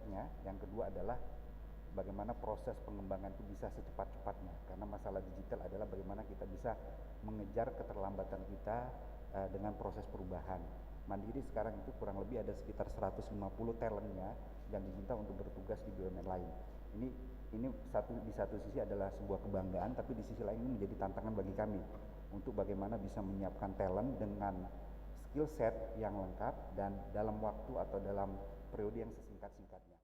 setnya, yang kedua adalah bagaimana proses pengembangan itu bisa secepat-cepatnya, karena masalah digital adalah bagaimana kita bisa mengejar keterlambatan kita dengan proses perubahan. Mandiri sekarang itu kurang lebih ada sekitar 150 talentnya yang diminta untuk bertugas di BUMN lain. Ini di satu sisi adalah sebuah kebanggaan, tapi di sisi lain ini menjadi tantangan bagi kami untuk bagaimana bisa menyiapkan talent dengan skill set yang lengkap dan dalam waktu atau dalam periode yang sesingkat-singkatnya.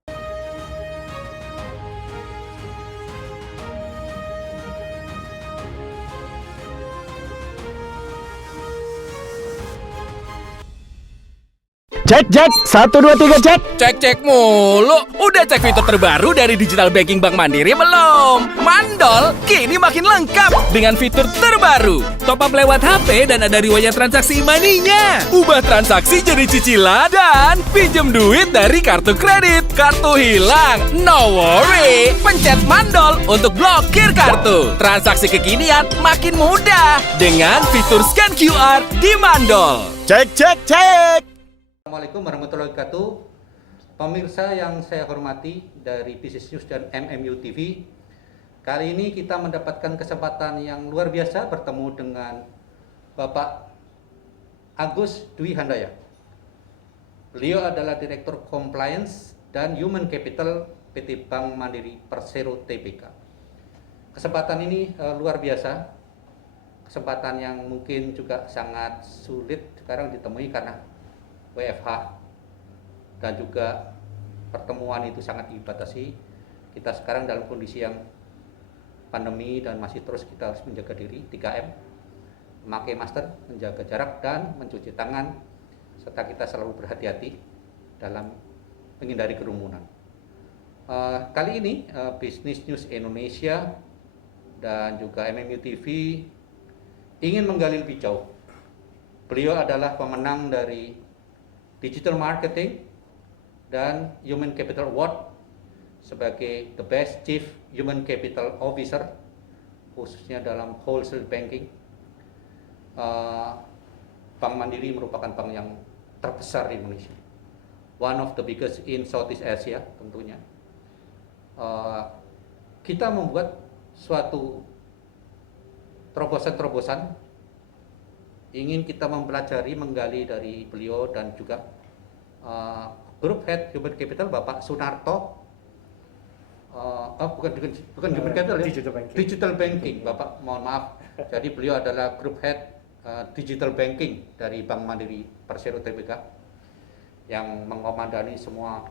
Cek, 1, 2, 3, cek. Cek mulu. Udah cek fitur terbaru dari digital banking Bank Mandiri belum? Mandol kini makin lengkap dengan fitur terbaru. Top up lewat HP dan ada riwayat transaksi money-nya. Ubah transaksi jadi cicilan dan pinjam duit dari kartu kredit. Kartu hilang, no worry. Pencet Mandol untuk blokir kartu. Transaksi kekinian makin mudah dengan fitur scan QR di Mandol. Cek. Assalamualaikum warahmatullahi wabarakatuh. Pemirsa yang saya hormati dari Business News dan MMU TV. Kali ini kita mendapatkan kesempatan yang luar biasa bertemu dengan Bapak Agus Dwi Handaya. Beliau adalah Direktur Compliance dan Human Capital PT Bank Mandiri Persero Tbk. Kesempatan ini luar biasa. Kesempatan yang mungkin juga sangat sulit sekarang ditemui karena WFH dan juga pertemuan itu sangat dibatasi. Kita sekarang dalam kondisi yang pandemi dan masih terus kita harus menjaga diri 3M, memakai masker, menjaga jarak dan mencuci tangan, serta kita selalu berhati-hati dalam menghindari kerumunan. Kali ini Business News Indonesia dan juga MMU TV ingin menggali lebih jauh. Beliau adalah pemenang dari Digital Marketing dan Human Capital Award sebagai The Best Chief Human Capital Officer, khususnya dalam wholesale banking. Bank Mandiri merupakan bank yang terbesar di Indonesia, one of the biggest in Southeast Asia tentunya. Kita membuat suatu terobosan-terobosan, ingin kita mempelajari, menggali dari beliau dan juga Group Head Human Capital Bapak Sunarto. Bukan Human Capital ya, Digital Banking Bapak, mohon maaf. Jadi beliau adalah Group Head Digital Banking dari Bank Mandiri Persero Tbk yang mengkomandani semua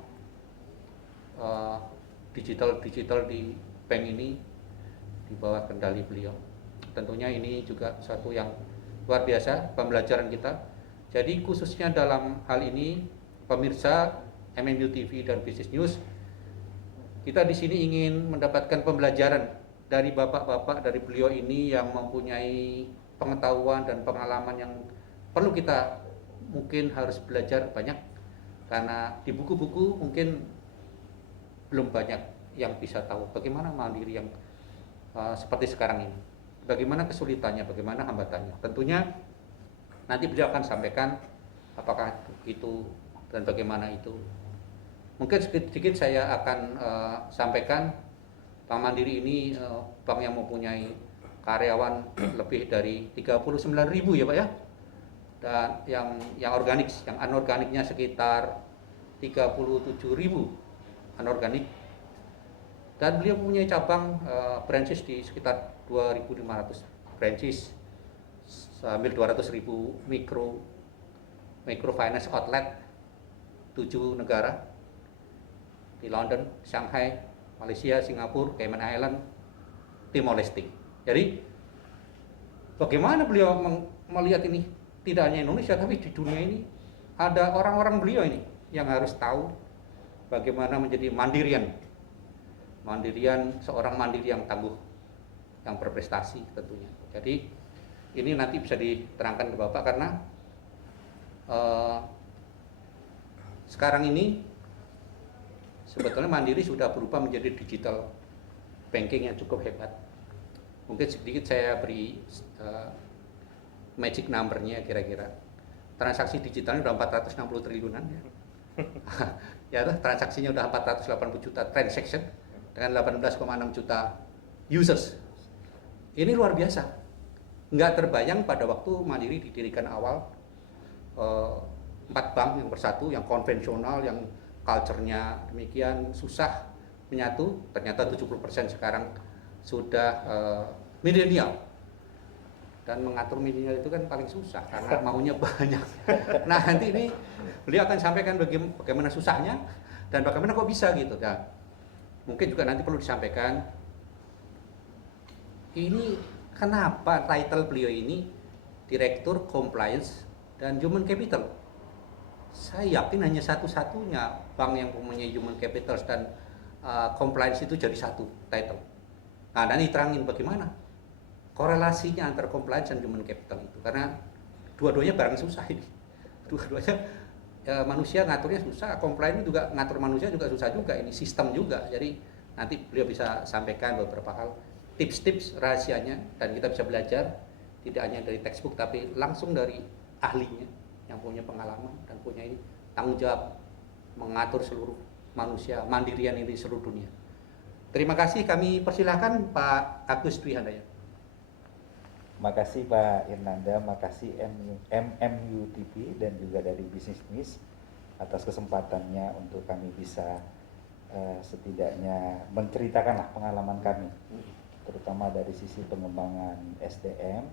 digital di bank ini di bawah kendali beliau. Tentunya ini juga satu yang luar biasa pembelajaran kita. Jadi khususnya dalam hal ini pemirsa MMU TV dan Business News, kita di sini ingin mendapatkan pembelajaran dari bapak-bapak, dari beliau ini yang mempunyai pengetahuan dan pengalaman yang perlu kita mungkin harus belajar banyak, karena di buku-buku mungkin belum banyak yang bisa tahu bagaimana mandiri yang seperti sekarang ini. Bagaimana kesulitannya, bagaimana hambatannya. Tentunya nanti beliau akan sampaikan apakah itu dan bagaimana itu. Mungkin sedikit saya akan sampaikan, Bank Mandiri ini bank yang mempunyai karyawan lebih dari 39.000 ya Pak ya. Dan yang organik, yang anorganiknya sekitar 37.000 anorganik. Dan beliau mempunyai cabang branches di sekitar 2.500 branches, sambil 200.000 microfinance outlet, 7 negara di London, Shanghai, Malaysia, Singapura, Cayman Island, Timor Leste. Jadi bagaimana beliau melihat ini, tidak hanya Indonesia tapi di dunia ini ada orang-orang beliau ini yang harus tahu bagaimana menjadi mandirian seorang mandiri yang tangguh, yang berprestasi tentunya. Jadi ini nanti bisa diterangkan ke Bapak karena sekarang ini sebetulnya Mandiri sudah berubah menjadi digital banking yang cukup hebat. Mungkin sedikit saya beri magic number-nya kira-kira. Transaksi digitalnya sudah 460 triliunan ya. Ya, transaksinya udah 480 juta transaction dengan 18,6 juta users. Ini luar biasa. Nggak terbayang pada waktu Mandiri didirikan awal, 4 bank yang bersatu, yang konvensional, yang culture-nya demikian susah menyatu, ternyata 70% sekarang sudah milenial. Dan mengatur milenial itu kan paling susah karena maunya banyak. Nah, nanti ini beliau akan sampaikan bagaimana susahnya dan bagaimana kok bisa gitu. Nah, mungkin juga nanti perlu disampaikan ini kenapa title beliau ini Direktur Compliance dan Human Capital. Saya yakin hanya satu-satunya bank yang mempunyai Human Capital dan Compliance itu jadi satu title. Nah, dan diterangin bagaimana korelasinya antara compliance dan human capital itu, karena dua-duanya barang susah ini. Dua-duanya manusia ngaturnya susah, compliance juga ngatur manusia juga susah juga, ini sistem juga. Jadi nanti beliau bisa sampaikan beberapa hal, tips-tips rahasianya, dan kita bisa belajar tidak hanya dari textbook tapi langsung dari ahlinya yang punya pengalaman dan punya ini tanggung jawab mengatur seluruh manusia mandirian ini di seluruh dunia. Terima kasih, kami persilahkan Pak Agus Dwi Handayani. Makasih Pak Irnanda, makasih MMU TV dan juga dari Business News atas kesempatannya untuk kami bisa setidaknya menceritakanlah pengalaman kami, terutama dari sisi pengembangan SDM,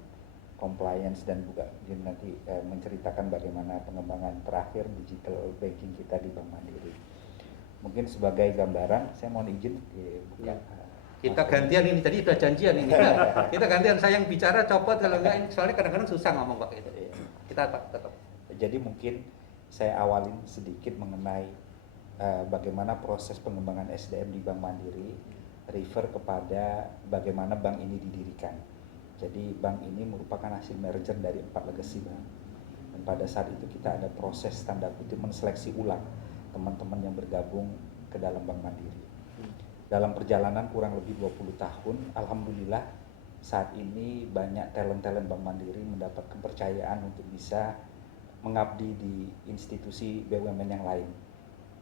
compliance, dan juga nanti menceritakan bagaimana pengembangan terakhir digital banking kita di Bank Mandiri. Mungkin sebagai gambaran, saya mohon izin buka. Kita gantian ini, tadi sudah janjian ini. Kita gantian, saya yang bicara copot kalau enggak, soalnya kadang-kadang susah ngomong Pak gitu. Kita tetap. Jadi mungkin saya awalin sedikit mengenai bagaimana proses pengembangan SDM di Bank Mandiri, refer kepada bagaimana bank ini didirikan. Jadi bank ini merupakan hasil merger dari 4 legacy bank. Dan pada saat itu kita ada proses tanda kutip menseleksi ulang teman-teman yang bergabung ke dalam Bank Mandiri. Dalam perjalanan kurang lebih 20 tahun, alhamdulillah saat ini banyak talent-talent Bank Mandiri mendapat kepercayaan untuk bisa mengabdi di institusi BUMN yang lain.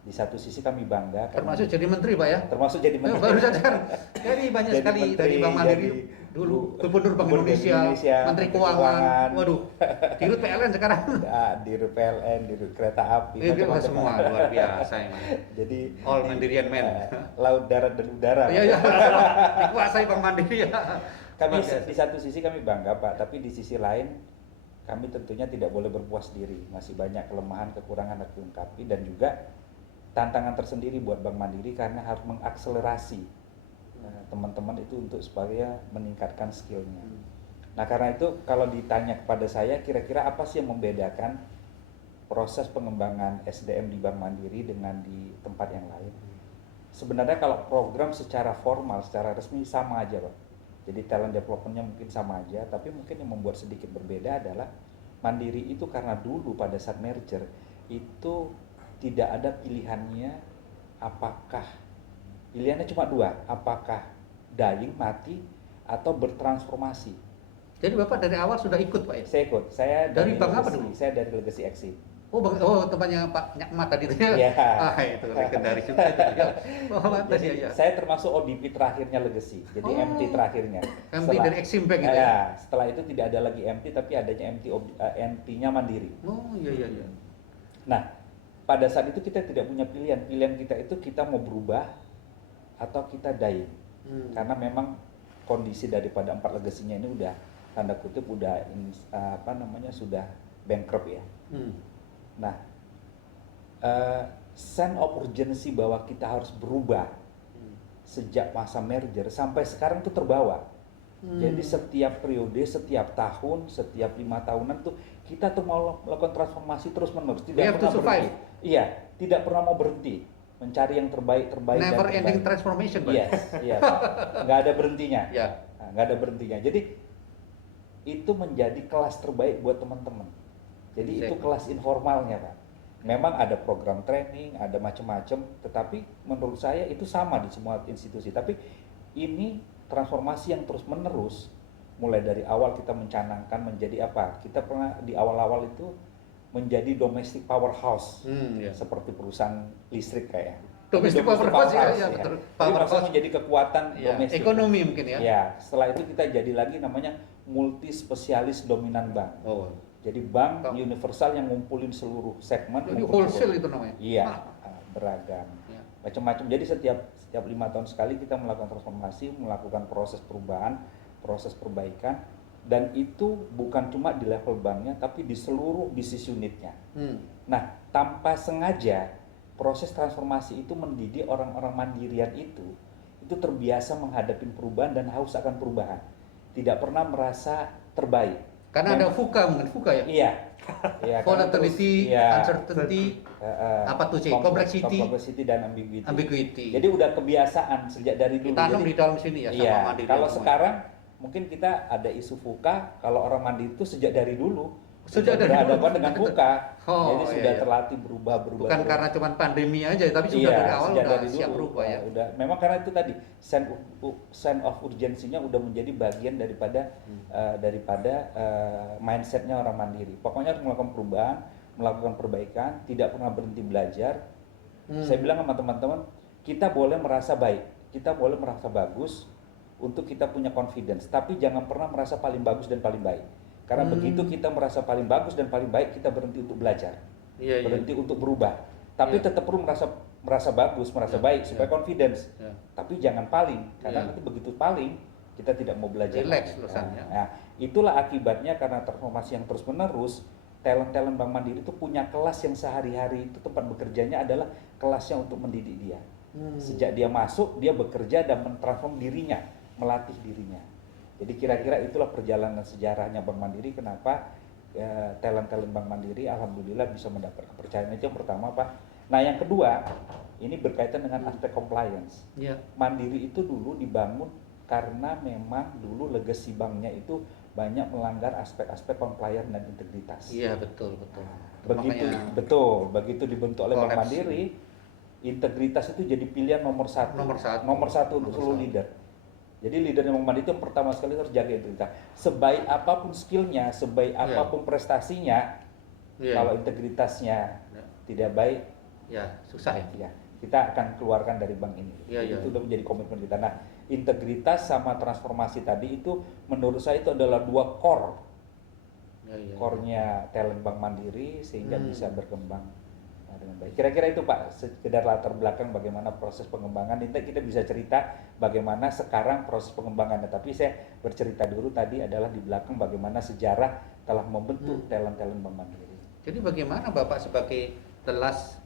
Di satu sisi kami bangga termasuk jadi menteri Pak ya? Termasuk jadi menteri. Baru saja. Jadi banyak jadi sekali menteri, dari Bank Mandiri jadi dulu Gubernur Bank Indonesia, Menteri Keuangan. Waduh, dirut PLN sekarang. Dirut PLN, dirut kereta api, macam-macam semua luar biasa ini. Jadi all Mandirian man. Laut, darat, dan udara. Iya, dikuasai Bank Mandiri ya. Kami di satu sisi kami bangga Pak, tapi di sisi lain kami tentunya tidak boleh berpuas diri. Masih banyak kelemahan, kekurangan harus dilengkapi, dan juga tantangan tersendiri buat Bank Mandiri karena harus mengakselerasi teman-teman itu untuk supaya meningkatkan skillnya. Nah, karena itu kalau ditanya kepada saya kira-kira apa sih yang membedakan proses pengembangan SDM di Bank Mandiri dengan di tempat yang lain? Sebenarnya kalau program secara formal, secara resmi sama aja Pak. Jadi talent development-nya mungkin sama aja, tapi mungkin yang membuat sedikit berbeda adalah Mandiri itu karena dulu pada saat merger itu tidak ada pilihannya, apakah pilihannya cuma 2, apakah dying, mati, atau bertransformasi. Jadi Bapak dari awal sudah ikut Pak ya? Saya ikut, saya dari bank apa dulu? Saya dari Legacy Exim. Oh tempatnya Pak Nyakmat tadi itu ya? Iya. Itu legendaris juga itu. Jadi saya termasuk ODP terakhirnya Legacy, jadi MT terakhirnya. MT dari Exim Bank itu ya? Setelah itu tidak ada lagi MT, tapi adanya MT-nya Mandiri. Oh iya. Nah, pada saat itu kita tidak punya pilihan kita itu kita mau berubah atau kita dying. Karena memang kondisi daripada 4 legasinya ini udah tanda kutip udah sudah bankrupt ya. Nah, sense of urgency bahwa kita harus berubah sejak masa merger sampai sekarang tuh terbawa. Jadi setiap periode, setiap tahun, setiap 5 tahunan tuh kita tuh mau melakukan transformasi terus menerus, tidak pernah berhenti. Iya, tidak pernah mau berhenti mencari yang terbaik. Never ending transformation, Pak. Yes. Nggak ada berhentinya. Ya. Nggak ada berhentinya. Jadi itu menjadi kelas terbaik buat teman-teman. Jadi itu kelas informalnya, Pak. Memang ada program training, ada macam-macam, tetapi menurut saya itu sama di semua institusi. Tapi ini transformasi yang terus menerus, mulai dari awal kita mencanangkan menjadi apa? Kita pernah di awal-awal itu menjadi domestic powerhouse Ya. seperti perusahaan listrik kayak. Domestic powerhouse ya, betul. Jadi Powerhouse. maksudnya menjadi kekuatan Ya, domestik. ekonomi mungkin ya. Ya, setelah itu kita jadi lagi namanya multi spesialis dominan bank. Oh. Jadi bank Bank. universal yang ngumpulin seluruh segmen. Jadi ngumpulin wholesale seluruh- itu namanya. Iya, beragam. Ya. Macam-macam. Jadi setiap 5 tahun sekali kita melakukan transformasi, melakukan proses perubahan, proses perbaikan, dan itu bukan cuma di level banknya, tapi di seluruh bisnis unitnya. Nah, tanpa sengaja proses transformasi itu mendidik orang-orang mandirian itu terbiasa menghadapi perubahan dan haus akan perubahan, tidak pernah merasa terbaik. Karena ada VUCA, mungkin VUCA ya. Iya. Iya, karena Volatility, terus, iya, uncertainty, apa tuh C? complexity dan ambiguity. Ambiguity. Jadi udah kebiasaan sejak dari dulu. Ditanam Jadi, di dalam sini ya, sama iya, mandiri. kalau semua. sekarang mungkin kita ada isu VUCA, kalau orang mandiri itu sejak dari dulu Sejak sudah dari berhadapan dulu. dengan VUCA. Oh, Jadi iya, sudah iya. terlatih berubah. Bukan karena cuma pandemi aja, tapi sudah dari awal sejak udah dari siap dulu, berubah ya. Udah, memang karena itu tadi sense of urgency-nya udah menjadi bagian daripada mindset-nya orang mandiri. Pokoknya harus melakukan perubahan, melakukan perbaikan, tidak pernah berhenti belajar. Saya bilang sama teman-teman, kita boleh merasa baik, kita boleh merasa bagus untuk kita punya confidence, tapi jangan pernah merasa paling bagus dan paling baik. Karena begitu kita merasa paling bagus dan paling baik, kita berhenti untuk belajar, Iya, berhenti untuk berubah. Tapi tetap perlu merasa bagus, merasa baik supaya confidence. Iya. Tapi jangan paling, karena Iya. nanti begitu paling kita tidak mau belajar. Relax lagi. urusannya. Nah, itulah akibatnya karena transformasi yang terus menerus. Talent Bank Mandiri itu punya kelas yang sehari-hari itu tempat bekerjanya adalah kelasnya untuk mendidik dia. Sejak dia masuk, dia bekerja dan mentransform dirinya, melatih dirinya. Jadi kira-kira itulah perjalanan sejarahnya Bank Mandiri. Kenapa talent Bank Mandiri alhamdulillah bisa mendapat kepercayaan. Itu yang pertama, Pak. Nah, yang kedua, ini berkaitan dengan aspek compliance. Iya. Mandiri itu dulu dibangun karena memang dulu legacy banknya itu banyak melanggar aspek-aspek compliance dan integritas. Iya, betul. Begitu dibentuk oleh Bank Collapse. Mandiri, integritas itu jadi pilihan nomor satu untuk seluruh leader. Jadi leader Bank Mandiri itu yang pertama sekali harus jaga integritas. Sebaik apapun skillnya, sebaik apapun prestasinya, kalau integritasnya tidak baik, ya susah ya. kita akan keluarkan dari bank ini. Iya. Itu sudah menjadi komitmen kita. Nah, integritas sama transformasi tadi itu menurut saya itu adalah dua core. Core-nya talent Bank Mandiri sehingga bisa berkembang dengan baik. Kira-kira itu Pak, sekedar latar belakang bagaimana proses pengembangan. Nanti kita bisa cerita bagaimana sekarang proses pengembangannya. Tapi saya bercerita dulu tadi adalah di belakang bagaimana sejarah telah membentuk talent Bank Mandiri. Jadi bagaimana Bapak sebagai the last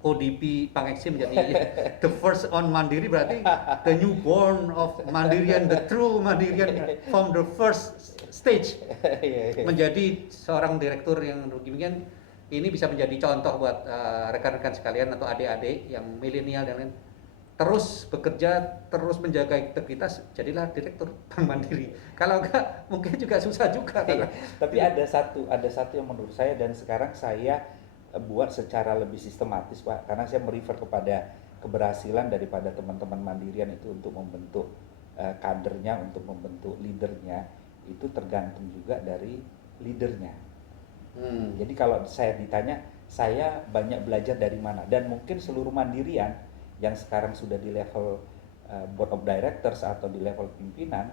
ODP Bank Eksim menjadi the first on Mandiri, berarti the newborn of Mandirian, the true Mandirian from the first stage menjadi seorang direktur yang demikian. Ini bisa menjadi contoh buat rekan-rekan sekalian atau adik-adik yang milenial dan lain, terus bekerja, terus menjaga integritas, jadilah direktur Bank Mandiri. Kalau enggak mungkin juga susah juga. Tapi ada satu yang menurut saya dan sekarang saya buat secara lebih sistematis Pak, karena saya merefer kepada keberhasilan daripada teman-teman mandirian itu untuk membentuk kadernya, untuk membentuk leadernya, itu tergantung juga dari leadernya. Jadi kalau saya ditanya, saya banyak belajar dari mana, dan mungkin seluruh mandirian yang sekarang sudah di level board of directors atau di level pimpinan,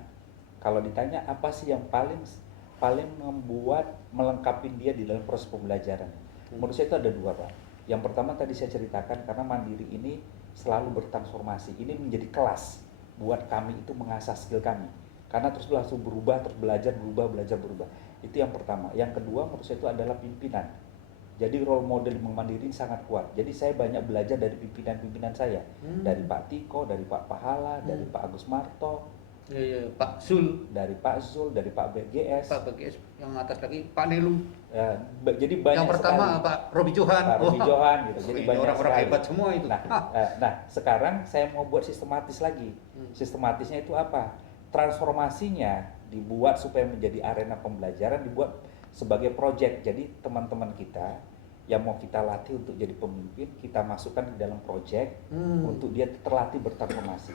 kalau ditanya apa sih yang paling membuat melengkapi dia di dalam proses pembelajaran, menurut saya itu ada dua Pak. Yang pertama tadi saya ceritakan, karena Mandiri ini selalu bertransformasi, ini menjadi kelas buat kami itu mengasah skill kami, karena terus langsung berubah, terus belajar, berubah. Itu yang pertama. Yang kedua menurut saya itu adalah pimpinan. Jadi role model Bank Mandiri ini sangat kuat. Jadi saya banyak belajar dari pimpinan saya, dari Pak Tiko, dari Pak Pahala, dari Pak Agus Marto, Pak Zul, dari Pak Zul, dari Pak BGS, yang atas lagi Pak Nelu. Jadi banyak Yang pertama sekali. Pak Robi Johan. Pak Robi Johan gitu. Jadi banyak orang-orang sekali. hebat semua itu. Nah, sekarang saya mau buat sistematis lagi. Sistematisnya itu apa? Transformasinya dibuat supaya menjadi arena pembelajaran, dibuat sebagai project. Jadi teman-teman kita yang mau kita latih untuk jadi pemimpin, kita masukkan di dalam project untuk dia terlatih bertransformasi.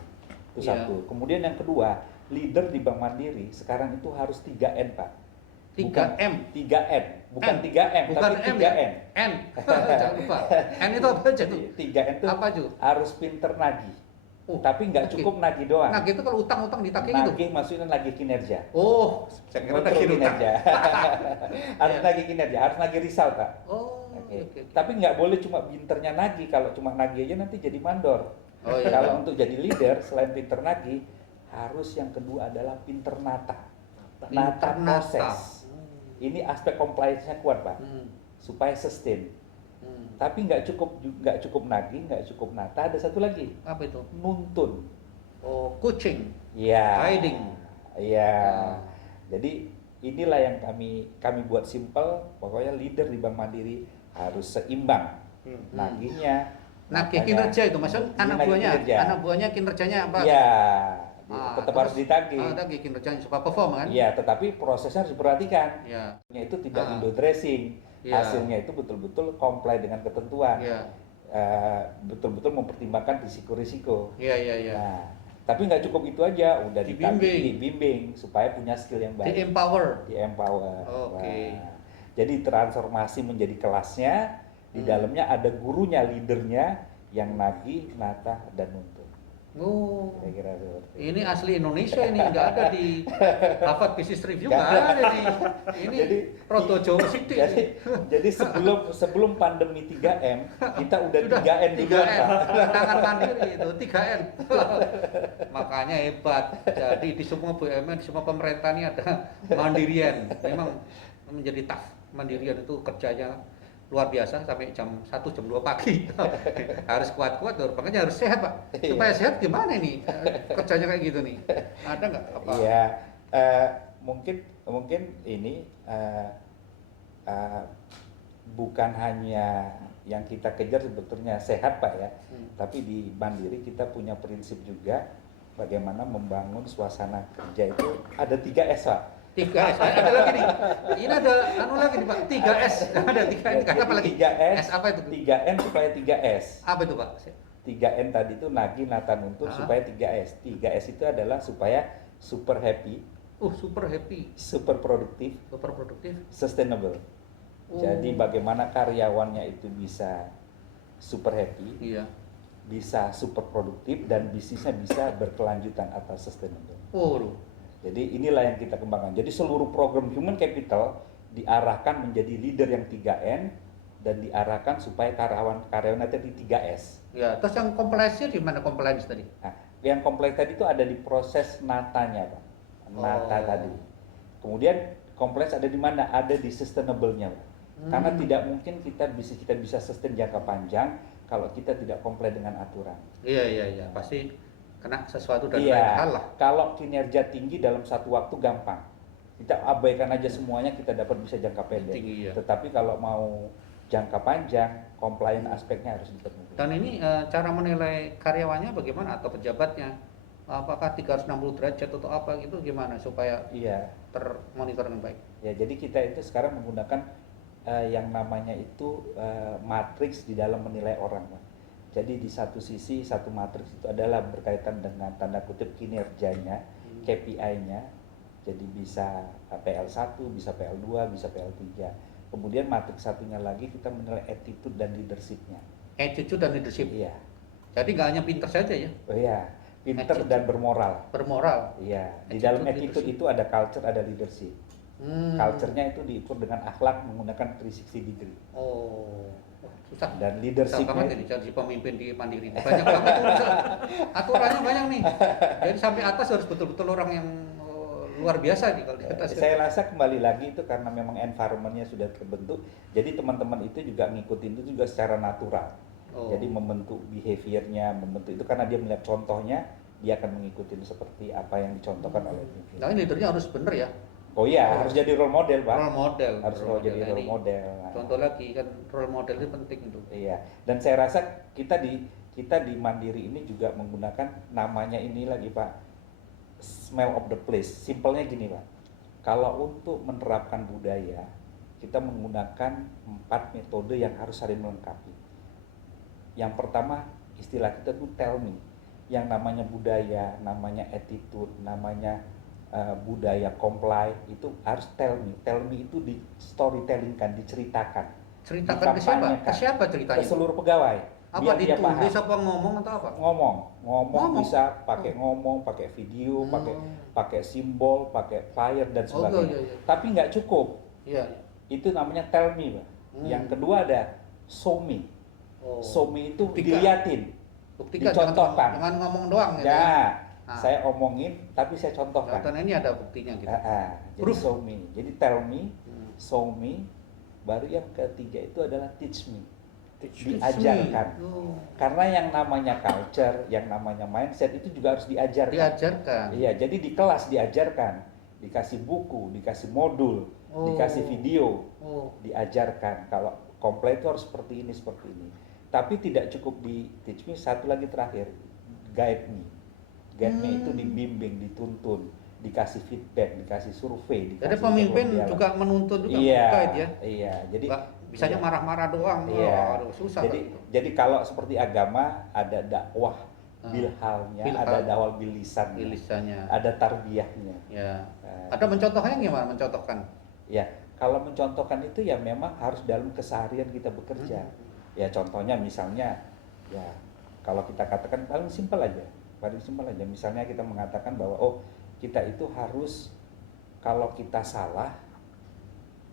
Itu satu. Kemudian yang kedua, leader di Bank Mandiri sekarang itu harus 3N Pak. 3M. 3N, bukan N. 3M, Bukan tapi M 3N. ya? N. Jangan lupa. N itu apa aja tuh? 3N itu Apa tuh? harus pinter nagih. Oh, Tapi nggak nagih. cukup nagih doang. Nagih itu kalau utang-utang ditagih gitu. Nagih maksudnya nagih kinerja. Oh, saya kira Kontrol nagih utang. kinerja. Harus Ya. nagih kinerja, harus nagih result, Kak. Oh, Oke. oke. Tapi nggak boleh cuma pinternya nagih. Kalau cuma nagih aja nanti jadi mandor. Oh, iya. Kalau untuk jadi leader, selain pinter nagih, harus yang kedua adalah pinter nata. Nata proses. Ini aspek compliance-nya kuat, Pak, supaya sustain. Tapi nggak cukup nagih, nggak cukup nata. Ada satu lagi, Apa itu? nuntun. Oh, coaching. Iya. Guiding. Iya. Ah. Jadi inilah yang kami buat simple. Pokoknya leader di Bank Mandiri harus seimbang. Nagihnya. Nagih natanya. kinerja itu maksud Ini anak nagih buahnya. kinerja. Anak buahnya kinerjanya apa? Iya. Tetap terus- harus ditagih. Nagih kinerjanya supaya perform kan? Iya, tetapi prosesnya harus diperhatikan. Iya. Itu tidak Ah. window dressing. Iya. Hasilnya itu betul-betul comply dengan ketentuan. Iya. Betul-betul mempertimbangkan risiko-risiko. Iya, iya, iya. Nah, tapi nggak cukup itu aja, udah Dibimbing. dibimbing supaya punya skill yang baik. Di empower. Di empower. Oke. Nah, jadi transformasi menjadi kelasnya, di dalamnya ada gurunya, leadernya yang nagih, nata, dan nuntun. Oh. Kira-kira seperti itu. Ini asli Indonesia ini nggak ada di Harvard Business Review nggak ada di ini Jadi- Proto Jawa Sidik. Jadi sebelum pandemi 3M, kita udah Sudah 3N duluan, 3N, Pak. tangan mandiri itu 3N. Makanya hebat. Jadi di semua BUMN, di semua pemerintah ini ada mandirian. Memang menjadi tough. Mandirian itu kerjanya luar biasa sampai jam 1 jam 2 pagi. Harus kuat-kuat, makanya harus sehat, Pak. Supaya sehat gimana ini? Kerjanya kayak gitu nih. Ada nggak apa? Iya, mungkin ini bukan hanya yang kita kejar sebetulnya sehat, Pak ya. Tapi di Mandiri kita punya prinsip juga bagaimana membangun suasana kerja itu ada 3S, Pak. 3S, ada lagi nih. Ini ada anu lagi nih Pak, 3S. Ada 3N, apa lagi? 3S, S apa itu? 3N supaya 3S. Apa itu Pak? 3N tadi itu nagih, nata, nuntun supaya 3S. 3S itu adalah supaya super happy, Super happy, super produktif, super produktif. sustainable. Oh. Jadi bagaimana karyawannya itu bisa super happy, Iya. bisa super produktif, dan bisnisnya bisa berkelanjutan atau sustainable. Oh, Jadi inilah yang kita kembangkan. Jadi seluruh program human capital diarahkan menjadi leader yang 3N dan diarahkan supaya karyawan itu di 3S. ya. Terus yang compliance-nya di mana compliance tadi? Nah, yang kompleks tadi itu ada di proses natanya, Pak. Nata Oh. tadi. Kemudian kompleks ada di mana? Ada di sustainable-nya, Pak. Karena tidak mungkin kita bisa sustain jangka panjang kalau kita tidak komplain dengan aturan. Iya. Pasti kena sesuatu dan lain Iya. hal lah. Kalau kinerja tinggi dalam satu waktu gampang. Kita abaikan aja semuanya, kita dapat bisa jangka pendek. Tinggi, iya. Tetapi kalau mau jangka panjang, compliance aspeknya harus dipenuhi. Dan ini cara menilai karyawannya bagaimana atau pejabatnya? Apakah 360 derajat atau apa gitu gimana supaya Iya. termonitor dengan baik? Ya, jadi kita itu sekarang menggunakan yang namanya itu matriks di dalam menilai orang, Pak. Jadi di satu sisi, satu matriks itu adalah berkaitan dengan tanda kutip kinerjanya, KPI-nya. Jadi bisa PL1, bisa PL2, bisa PL3. Kemudian matriks satunya lagi kita menilai attitude dan leadership-nya. Attitude dan leadership. Iya. Jadi nggak hanya pinter saja ya, Oh iya, pinter Attitude. dan bermoral. bermoral. Iya, di Attitude, dalam attitude leadership. itu ada culture, ada leadership. Culture-nya itu diukur dengan akhlak menggunakan 360 degree. Oh, wah, susah. Dan Susah leadership banget ini jadi pemimpin di Mandiri. Banyak banget urusan. Aturannya banyak nih. Jadi sampai atas harus betul-betul orang yang luar biasa nih kalau di atas. Saya rasa kembali lagi itu karena memang environment-nya sudah terbentuk, jadi teman-teman itu juga ngikutin itu juga secara natural. Oh. Jadi membentuk behavior-nya, membentuk itu karena dia melihat contohnya, dia akan mengikuti seperti apa yang dicontohkan oleh pimpinan. Nah, ini leadernya harus bener ya. Oh iya, Oh. harus jadi role model, Pak. Role model. Harus jadi role Ini model. Contoh lagi kan role model itu penting itu. Iya, dan saya rasa kita di Mandiri ini juga menggunakan namanya ini lagi, Pak, smell of the place. Simpelnya gini, Pak, kalau untuk menerapkan budaya kita menggunakan 4 metode yang harus saling melengkapi. Yang pertama, istilah kita tuh tell me, yang namanya budaya, namanya attitude, namanya budaya comply itu harus tell me itu di storytelling kan, diceritakan. Ceritakan ke siapa? Ke siapa ceritanya? Ke seluruh pegawai. Apa Biar dia paham. ditulis apa ngomong atau apa? Ngomong bisa pakai ngomong, pakai video, pakai simbol, pakai flyer dan sebagainya. Iya. Tapi nggak cukup. Iya. Itu namanya tell me, Pak. Yang kedua ada show me. Show me itu Buktikan. diliatin, Buktikan dicontohkan. dengan ngomong doang gitu. Ya, Nah. saya omongin tapi saya contohkan. Contohnya ini ada buktinya gitu. Jadi Proof. show me. Jadi tell me, show me. Baru yang ketiga itu adalah teach me. Diajarkan. Karena yang namanya culture, yang namanya mindset itu juga harus diajarkan. Diajarkan. Iya, jadi di kelas diajarkan, dikasih buku, dikasih modul, dikasih video, diajarkan. Kalau komplain itu harus seperti ini, seperti ini. Tapi tidak cukup di teach me, satu lagi terakhir, guide me. Guide me itu dibimbing, dituntun, dikasih feedback, dikasih survei. Jadi pemimpin juga menuntut juga, guide ya. Iya, jadi bisanya marah-marah doang. Iya. Aduh, susah. Jadi kalau seperti agama ada dakwah bilhalnya, ada dakwah bilisannya, ada tarbiyahnya. Ya. Ada mencontohnya gimana? Mencontohkan? Ya, kalau mencontohkan itu ya memang harus dalam keseharian kita bekerja. Ya contohnya misalnya, ya kalau kita katakan paling simpel aja. Misalnya kita mengatakan bahwa kita itu harus, kalau kita salah,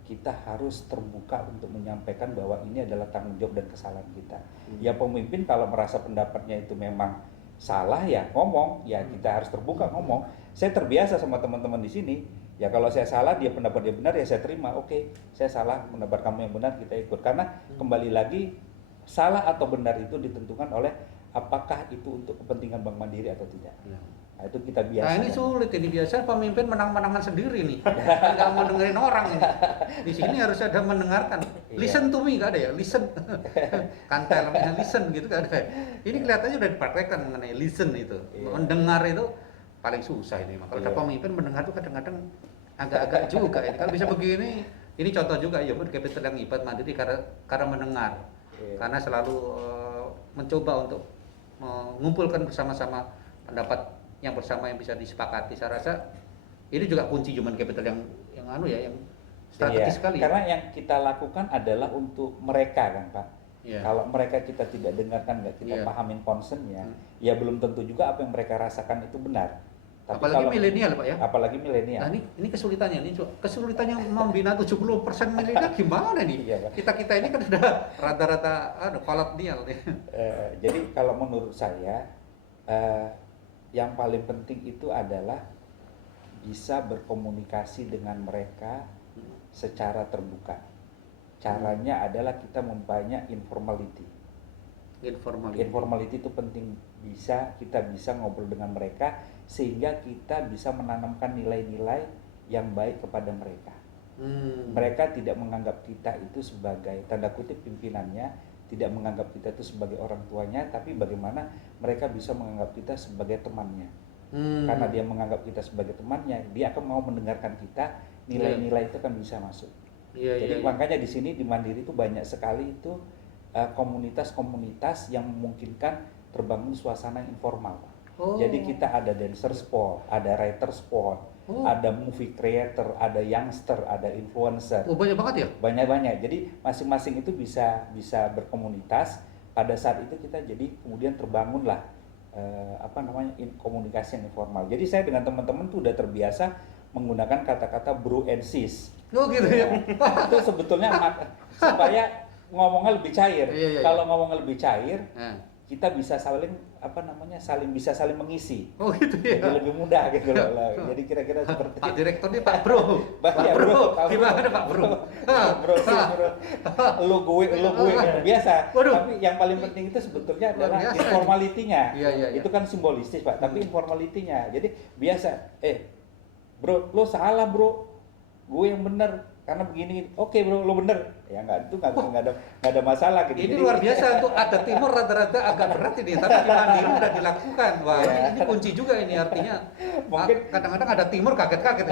kita harus terbuka untuk menyampaikan bahwa ini adalah tanggung jawab dan kesalahan kita. Ya pemimpin kalau merasa pendapatnya itu memang salah ya ngomong, ya kita harus terbuka ngomong. Saya terbiasa sama teman-teman di sini, ya kalau saya salah dia pendapat dia benar ya saya terima. Oke, saya salah, pendapat kamu yang benar kita ikut. Karena kembali lagi salah atau benar itu ditentukan oleh apakah itu untuk kepentingan Bank Mandiri atau tidak. Nah, itu kita biasa. Nah ini sulit, ini biasa pemimpin menang-menangan sendiri nih, nggak mau dengerin orang ini. Di sini harus ada mendengarkan. Listen to me, nggak ada ya, listen. Kantel, listen gitu nggak ada. Ini kelihatannya udah dipraktekkan mengenai listen itu. Mendengar itu paling susah ini. Kalau ada pemimpin mendengar itu kadang-kadang agak-agak juga. Kalau bisa begini, ini contoh juga ya, Capital yang hebat Mandiri karena mendengar, karena selalu mencoba untuk mengumpulkan bersama-sama pendapat yang bersama yang bisa disepakati. Saya rasa ini juga kunci human capital yang yang strategis sekali. Karena yang kita lakukan adalah untuk mereka kan Pak. Kalau mereka kita tidak dengarkan, nggak kita pahamin concernnya, ya belum tentu juga apa yang mereka rasakan itu benar. Tapi apalagi milenial Pak ya. Apalagi milenial. Nah ini kesulitannya, kesulitannya membina 70% milenial gimana nih? Kita ini kan udah rata-rata kolonial nih. Jadi kalau menurut saya yang paling penting itu adalah bisa berkomunikasi dengan mereka secara terbuka. Caranya adalah kita memperbanyak informality. Informality itu penting, kita bisa ngobrol dengan mereka sehingga kita bisa menanamkan nilai-nilai yang baik kepada mereka. Mereka tidak menganggap kita itu sebagai tanda kutip pimpinannya, tidak menganggap kita itu sebagai orang tuanya, tapi bagaimana mereka bisa menganggap kita sebagai temannya. Karena dia menganggap kita sebagai temannya, dia akan mau mendengarkan kita, nilai-nilai itu kan bisa masuk. Jadi makanya di sini di Mandiri itu banyak sekali itu komunitas-komunitas yang memungkinkan terbangun suasana informal. Jadi kita ada dancer sport, ada writer sport, ada movie creator, ada youngster, ada influencer. Banyak banget ya? Banyak. Jadi masing-masing itu bisa berkomunitas. Pada saat itu kita jadi kemudian terbangunlah komunikasi yang informal. Jadi saya dengan teman-teman tuh udah terbiasa menggunakan kata-kata bro and sis. Gitu ya. Itu sebetulnya supaya ngomongnya lebih cair. Kalau ngomongnya lebih cair, kita bisa saling saling mengisi. Gitu ya. Jadi lebih mudah gitu loh. Jadi kira-kira seperti Pak Direktur ini Pak Bro. Pak Bro. Gimana Pak Bro? Bro. Lu gue biasa. Waduh. Tapi yang paling penting itu sebetulnya adalah informalitinya. Itu kan simbolistis Pak, tapi informalitinya. Jadi biasa, bro, lo salah bro, gue yang benar karena begini. Oke bro, lo bener ya, itu nggak ada masalah gitu. Ini luar biasa, untuk ada timur rata-rata agak berat ini, tapi di Mandiri udah dilakukan. Wah, ini kunci juga ini, artinya mungkin kadang-kadang ada timur kaget-kaget.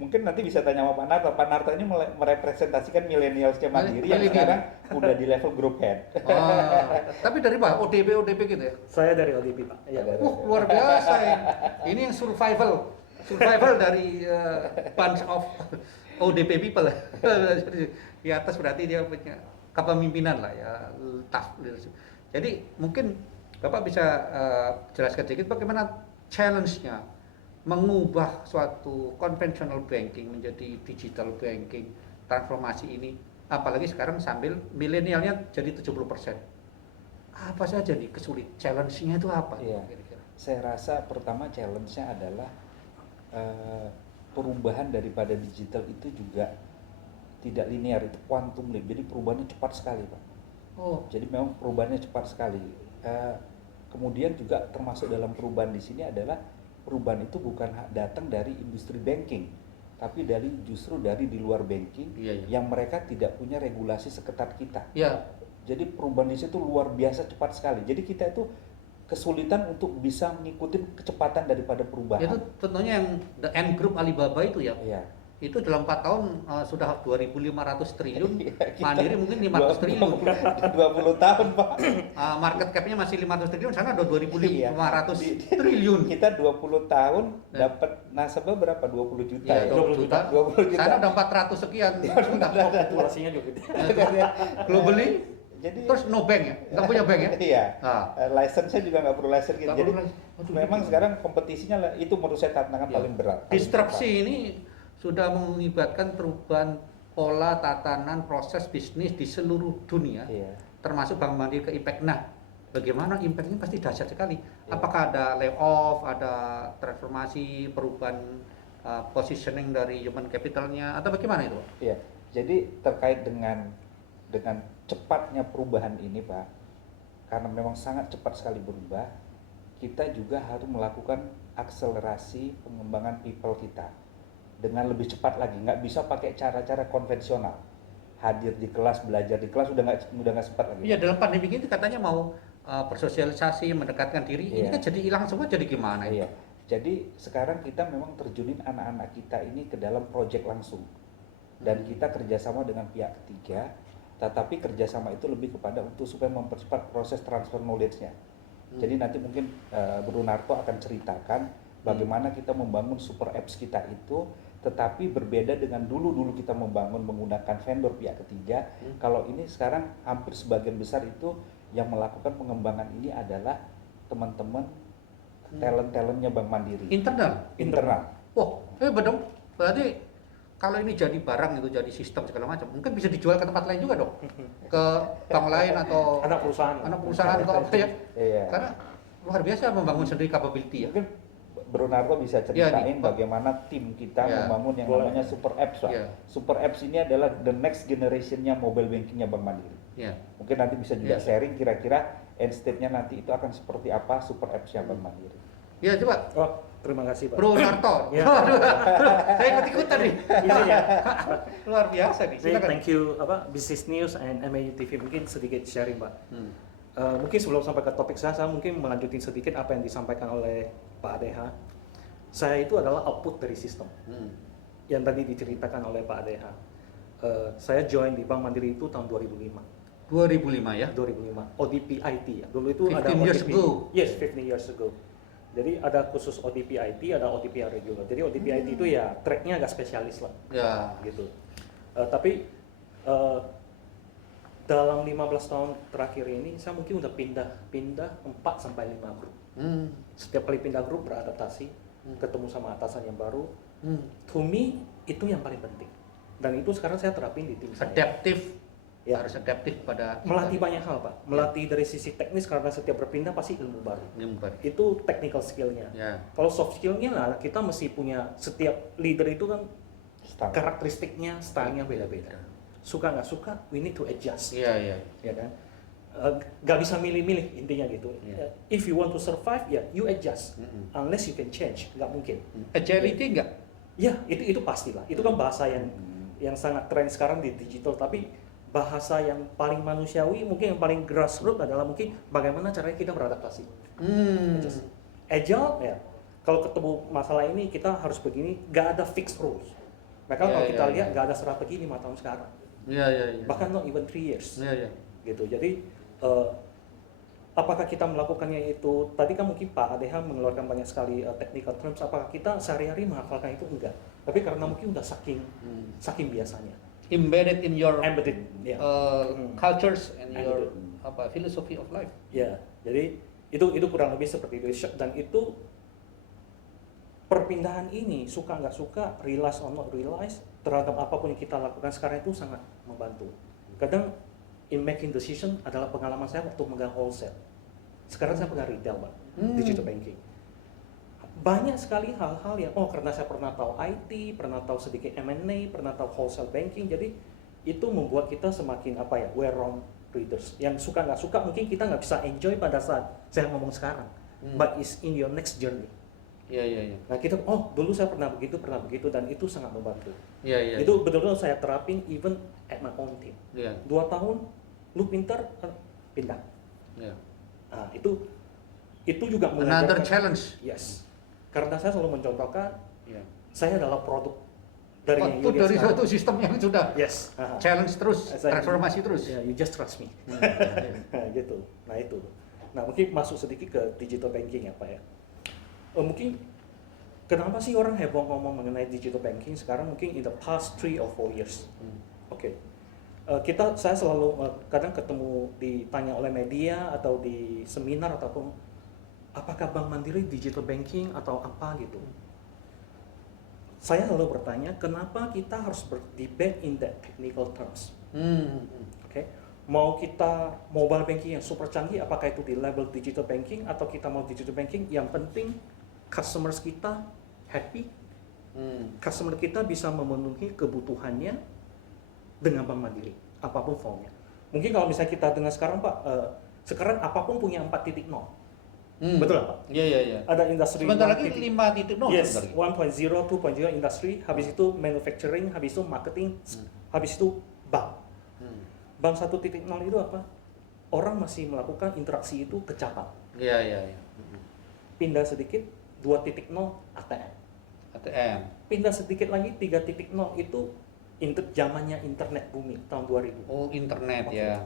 Mungkin nanti bisa tanya sama Pak Narto. Pak Narto ini merepresentasikan milenialsnya Mandiri yang sekarang udah di level group head. Tapi dari Pak ODP gitu ya? Saya dari ODP Pak. Luar biasa ya. Ini yang survival. survival dari bunch of ODP people. Jadi, di atas berarti dia punya kepemimpinan lah ya, tough leadership. Jadi mungkin Bapak bisa jelaskan sedikit bagaimana challenge-nya mengubah suatu conventional banking menjadi digital banking, transformasi ini, apalagi sekarang sambil milenialnya jadi 70%. Apa saja nih challenge-nya itu apa? Iya. Kira-kira? Saya rasa pertama challenge-nya adalah perubahan daripada digital itu juga tidak linear, itu quantum leap. Jadi perubahannya cepat sekali, Pak. Oh, Jadi memang perubahannya cepat sekali. Kemudian juga termasuk dalam perubahan di sini adalah perubahan itu bukan datang dari industri banking, tapi justru dari di luar banking Iya. yang mereka tidak punya regulasi seketat kita. ya. Jadi perubahan di situ luar biasa cepat sekali. Jadi kita itu kesulitan untuk bisa mengikuti kecepatan daripada perubahan. Itu contohnya yang the Ant Group Alibaba itu ya. Iya. Itu dalam 4 tahun sudah 2.500 triliun, Iya, kita Mandiri mungkin 500 triliun. 20 tahun, Pak. Market cap-nya masih 500 triliun, sana udah 2.500 Iya. triliun. Kita 20 tahun dapat nasabah berapa? 20 juta Ya, ya. 20 juta. 20 juta. Sana udah 400 sekian. Populasinya juga gede. Globally, Jadi terus no bank ya? Nggak punya bank ya? Iya. Ah. License-nya juga nggak perlu license gitu. Nggak Jadi perlu license. Waduh, memang gitu. sekarang kompetisinya itu menurut saya tantangan Ya. paling berat. Disrupsi ini sudah mengakibatkan perubahan pola tatanan proses bisnis di seluruh dunia, Iya. termasuk Bank Mandiri ke impact. Nah, bagaimana impact-nya pasti dahsyat sekali. Iya. Apakah ada layoff, ada transformasi, perubahan positioning dari human capitalnya, atau bagaimana itu? Iya. Jadi terkait dengan cepatnya perubahan ini, Pak, karena memang sangat cepat sekali berubah, kita juga harus melakukan akselerasi pengembangan people kita dengan lebih cepat lagi. Nggak bisa pakai cara-cara konvensional. Hadir di kelas, belajar di kelas udah nggak sempat lagi. Iya, dalam pandemi ini katanya mau bersosialisasi, mendekatkan diri, ini Iya. kan jadi hilang semua, jadi gimana? Iya. Jadi sekarang kita memang terjunin anak-anak kita ini ke dalam proyek langsung, dan kita kerjasama dengan pihak ketiga, tetapi kerjasama itu lebih kepada untuk supaya mempercepat proses transfer knowledge-nya. Jadi nanti mungkin Bro Narto akan ceritakan bagaimana kita membangun super apps kita itu, tetapi berbeda dengan dulu kita membangun menggunakan vendor pihak ketiga. Kalau ini sekarang hampir sebagian besar itu yang melakukan pengembangan ini adalah teman-teman talent-talentnya Bank Mandiri. Internal. Wah, betul. Berarti kalau ini jadi barang itu, jadi sistem segala macam, mungkin bisa dijual ke tempat lain juga dong, ke bank lain atau Anak perusahaan atau apa ya? Iya. Karena luar biasa membangun sendiri capability ya. Mungkin Bro Narto bisa ceritain nih, bagaimana tim kita Ya. membangun yang Boleh. namanya super apps, Pak. Ya. Super apps ini adalah the next generation-nya mobile bankingnya Bank Mandiri. Ya. Mungkin nanti bisa juga Ya. sharing kira-kira end state-nya nanti itu akan seperti apa super apps-nya Bank Mandiri. Ya coba, Oh, terima kasih Pak. Bro Narto. Ya. Waduh, saya ikut-ikutan nih. Ini ya. Luar biasa nih. Jadi, Silakan. thank you Business News and MAU TV, mungkin sedikit sharing Pak. Hmm. Mungkin sebelum sampai ke topik saya mungkin melanjutin sedikit apa yang disampaikan oleh Pak ADH. Saya itu adalah output dari sistem yang tadi diceritakan oleh Pak ADH. Saya join di Bank Mandiri itu tahun 2005. 2005 ya. 2005 ODP IT ya. Dulu itu 15 ada years ODP. ago. Yes, 15 years ago. Jadi ada khusus ODP IT, ada ODP yang regular. Jadi ODP IT itu ya tracknya agak spesialis lah, Ya. gitu. Tapi dalam 15 tahun terakhir ini saya mungkin udah pindah 4 sampai 5 grup. Setiap kali pindah grup beradaptasi, ketemu sama atasan yang baru. To me itu yang paling penting. Dan itu sekarang saya terapin di tim saya. Adaptif. Ya. Harus adaptif pada Melatih banyak hal, Pak. Melatih dari sisi teknis karena setiap berpindah pasti ilmu baru. Nyembar. Itu technical skill-nya. Ya. Kalau soft skill-nya lah kita mesti punya, setiap leader itu kan Standar. karakteristiknya, style-nya beda-beda. Suka nggak suka, we need to adjust. Iya, iya. Ya kan? Nggak bisa milih-milih intinya gitu. Iya. If you want to survive, ya you adjust. Unless you can change, nggak mungkin. Agility enggak? Ya itu pastilah. Itu kan bahasa yang sangat tren sekarang di digital. Tapi bahasa yang paling manusiawi, mungkin yang paling grassroots adalah mungkin bagaimana caranya kita beradaptasi. Just agile ya. Kalau ketemu masalah ini kita harus begini, nggak ada fixed rules. Maka Ya, kalau kita ya, lihat ya. nggak ada strategi 5 tahun sekarang. Iya, iya, iya. Bahkan not even 3 years. Iya, iya. Gitu. Jadi apakah kita melakukannya itu, tadi kan mungkin Pak ADH mengeluarkan banyak sekali technical terms, apakah kita sehari-hari menghafalkan itu? Enggak. Tapi karena mungkin udah saking biasanya. Embedded in your Embedded, ya. cultures and your Embedded. philosophy of life. Ya, jadi itu kurang lebih seperti itu. Dan itu perpindahan ini, suka nggak suka, realize or not realize, terhadap apapun yang kita lakukan sekarang itu sangat membantu. Kadang in making decision adalah pengalaman saya waktu megang wholesale. Sekarang saya pegang retail, Pak, digital banking. Banyak sekali hal-hal yang, karena saya pernah tahu IT, pernah tahu sedikit M&A, pernah tahu wholesale banking, jadi itu membuat kita semakin well-round readers. Yang suka nggak suka mungkin kita nggak bisa enjoy pada saat saya ngomong sekarang, but it's in your next journey. Iya. Nah kita, dulu saya pernah begitu, dan itu sangat membantu. Iya. Itu betul-betul saya terapin even at my own team. Iya. 2 tahun, lu pintar, pindah. Iya. Nah, itu juga Another mengajarkan. challenge. Yes. Karena saya selalu mencontohkan, Iya. saya adalah produk dari yang Itu you lihat dari sekarang. suatu sistem yang sudah Yes. challenge terus, Saya- transformasi terus. Yeah, you just trust me. Nah, gitu. Nah, itu. Nah, mungkin masuk sedikit ke digital banking ya, Pak ya. Mungkin kenapa sih orang heboh ngomong mengenai digital banking sekarang, mungkin in the past 3 or 4 years. Oke. Saya selalu kadang ketemu ditanya oleh media atau di seminar ataupun apakah Bank Mandiri digital banking atau apa gitu. Saya selalu bertanya, kenapa kita harus berdebat in that technical terms? Oke. Mau kita mobile banking yang super canggih, apakah itu di level digital banking atau kita mau digital banking yang penting customers kita happy, customer kita bisa memenuhi kebutuhannya dengan Bank Mandiri, apapun formnya. Mungkin kalau misalnya kita dengar sekarang Pak, sekarang apapun punya 4.0. Betul Pak? Iya. Ada industri Sebentar lagi 1.0. 5.0. Yes, sebentar lagi. 1.0, 2.0 industri, habis itu manufacturing, habis itu marketing, habis itu bank. Bank 1.0 itu apa? Orang masih melakukan interaksi itu ke cabang. Iya. Pindah sedikit, 2.0 ATM. ATM. Pindah sedikit lagi, 3.0 itu zamannya internet booming tahun 2000. Oh, internet Oke. ya.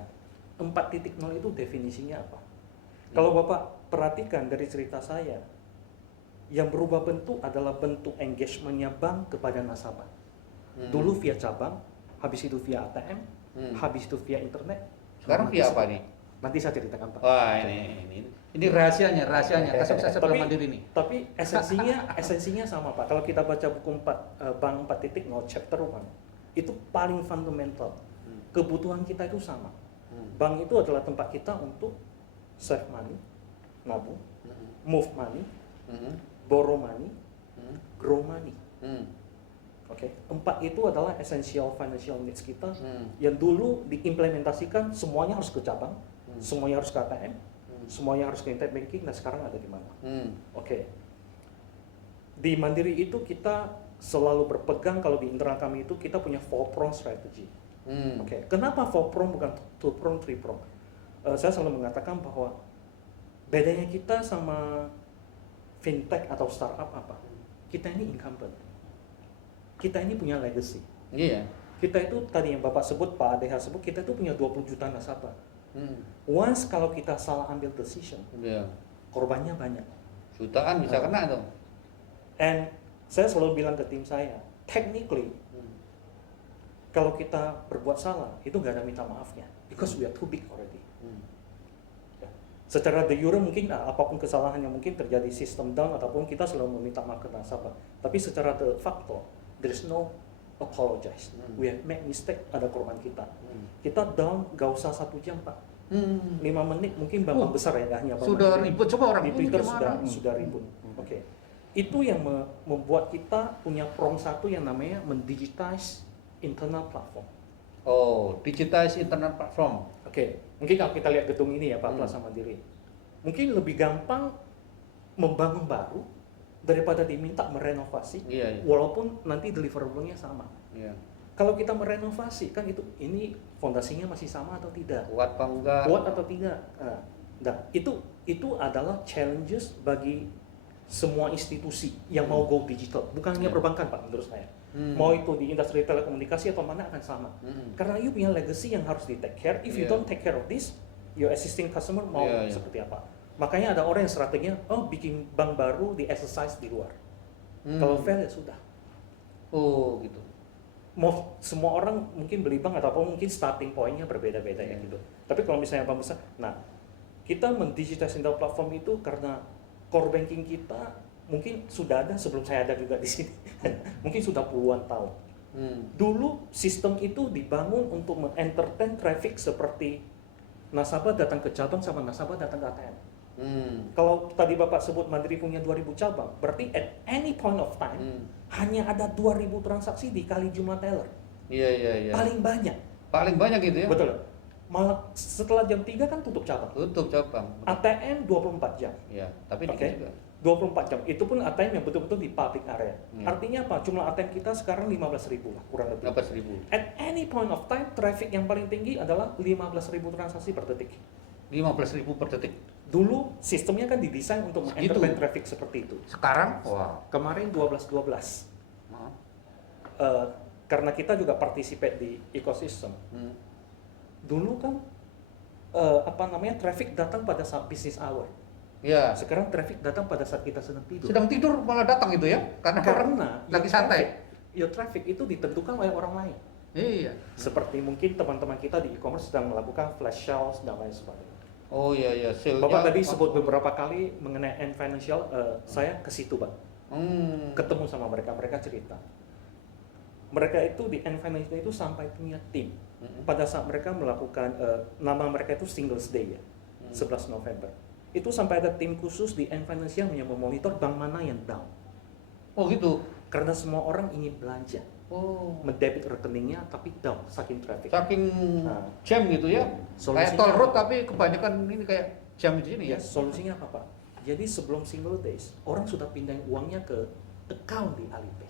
4.0 itu definisinya apa? Kalau Bapak perhatikan dari cerita saya, yang berubah bentuk adalah bentuk engagementnya bank kepada nasabah. Dulu via cabang, habis itu via ATM, habis itu via internet. Sekarang via apa nih? Nanti saya ceritakan Pak. Wah, ini rahasianya. Kasih Tapi- Mandiri nih. Tapi esensinya sama Pak. Kalau kita baca buku Bank 4.0 chapter 1, itu paling fundamental. Kebutuhan kita itu sama. Bank itu adalah tempat kita untuk save money, nabung, move money, borrow money, grow money. Oke, 4 itu adalah essential financial needs kita yang dulu diimplementasikan semuanya harus ke cabang, semuanya harus ke ATM, semuanya harus ke internet banking. Nah sekarang ada di mana? Oke, di Mandiri itu kita selalu berpegang, kalau di internal kami itu kita punya 4-prong strategy. Oke, kenapa 4-prong bukan 2-prong, 3-prong? Saya selalu mengatakan bahwa bedanya kita sama fintech atau startup apa? Kita ini incumbent. Kita ini punya legacy. Iya. Kita itu tadi yang Bapak sebut, Pak ADH sebut, kita itu punya 20 juta nasabah. Once kalau kita salah ambil decision, Iya. korbannya banyak. Jutaan bisa kena tuh. And saya selalu bilang ke tim saya, technically, kalau kita berbuat salah, itu nggak ada minta maafnya. Because we are too big already. Ya. Secara de jure mungkin apapun kesalahan yang mungkin terjadi sistem down ataupun kita selalu meminta maaf ke nasabah. Tapi secara de facto, there is no apologize. We have made mistake, ada korban kita. Kita down gak usah 1 jam Pak. 5 menit mungkin bank besar ya, nggak hanya bank Sudah Mandiri. ribut, coba orang Di ini Twitter gimana? sudah ribut. Oke. Itu yang membuat kita punya prong satu yang namanya mendigitize internal platform. Oh, digitize internet platform. Oke, mungkin kalau kita lihat gedung ini ya Pak Plaza Mandiri, mungkin lebih gampang membangun baru daripada diminta merenovasi, Iya. walaupun nanti deliverable-nya sama. Iya. Kalau kita merenovasi kan ini fondasinya masih sama atau tidak? Kuat apa enggak? Kuat atau tidak? Nah, itu adalah challenges bagi semua institusi yang mau go digital, bukan hanya perbankan Pak menurut saya. Mau itu di industri telekomunikasi atau mana akan sama. Karena you punya legacy yang harus di take care. If you don't take care of this, your existing customer mau Iya, iya. seperti apa. Makanya ada orang yang strateginya, bikin bank baru di exercise di luar. Kalau fail ya sudah. Oh gitu. Mau semua orang mungkin beli bank ataupun mungkin starting point-nya berbeda-beda ya gitu. Tapi kalau misalnya bank besar, nah kita mendigitalisasi platform itu karena core banking kita mungkin sudah ada sebelum saya ada juga di sini. Mungkin sudah puluhan tahun. Dulu sistem itu dibangun untuk menentertain traffic seperti nasabah datang ke cabang sama nasabah datang ke ATM. Kalau tadi Bapak sebut Mandiri punya 2000 cabang, berarti at any point of time hanya ada 2000 transaksi dikali jumlah teller. Iya. Paling banyak. Paling banyak gitu ya? Betul. Malah setelah jam 3 kan tutup cabang. Tutup cabang. ATM 24 jam. Iya, tapi dikit Oke. juga. 24 jam. Itu pun ATM yang betul-betul di public area. Iya. Artinya apa? Jumlah ATM kita sekarang 15.000 lah, kurang lebih. 18.000. At any point of time, traffic yang paling tinggi adalah 15.000 transaksi per detik. 15.000 per detik. Dulu sistemnya kan didesain untuk Segitu. menentertain traffic seperti itu. Sekarang, wah. Kemarin 12-12. Maaf. Karena kita juga participate di ekosistem. Dulu kan traffic datang pada saat business hour. Iya. Sekarang traffic datang pada saat kita sedang tidur. Sedang tidur malah datang itu ya? Karena lagi santai. Your traffic itu ditentukan oleh orang lain. Iya. Seperti mungkin teman-teman kita di e-commerce sedang melakukan flash sales dan lain sebagainya. Oh iya, sale-nya. Bapak tadi sebut beberapa kali mengenai Ant Financial, saya ke situ, Pak. Ketemu sama mereka cerita. Mereka itu di Ant Financial itu sampai punya tim. Pada saat mereka melakukan, nama mereka itu Singles Day ya, 11 November. Itu sampai ada tim khusus di Ant Financial yang memonitor bank mana yang down. Oh gitu? Karena semua orang ingin belanja. Oh. Mendebit rekeningnya tapi down, saking traffic. Saking jam gitu ya? Kayak Solusinya toll road apa? tapi kebanyakan ini kayak jam di sini ya? Solusinya apa, Pak? Jadi sebelum single days, orang sudah pindahin uangnya ke account di Alipay.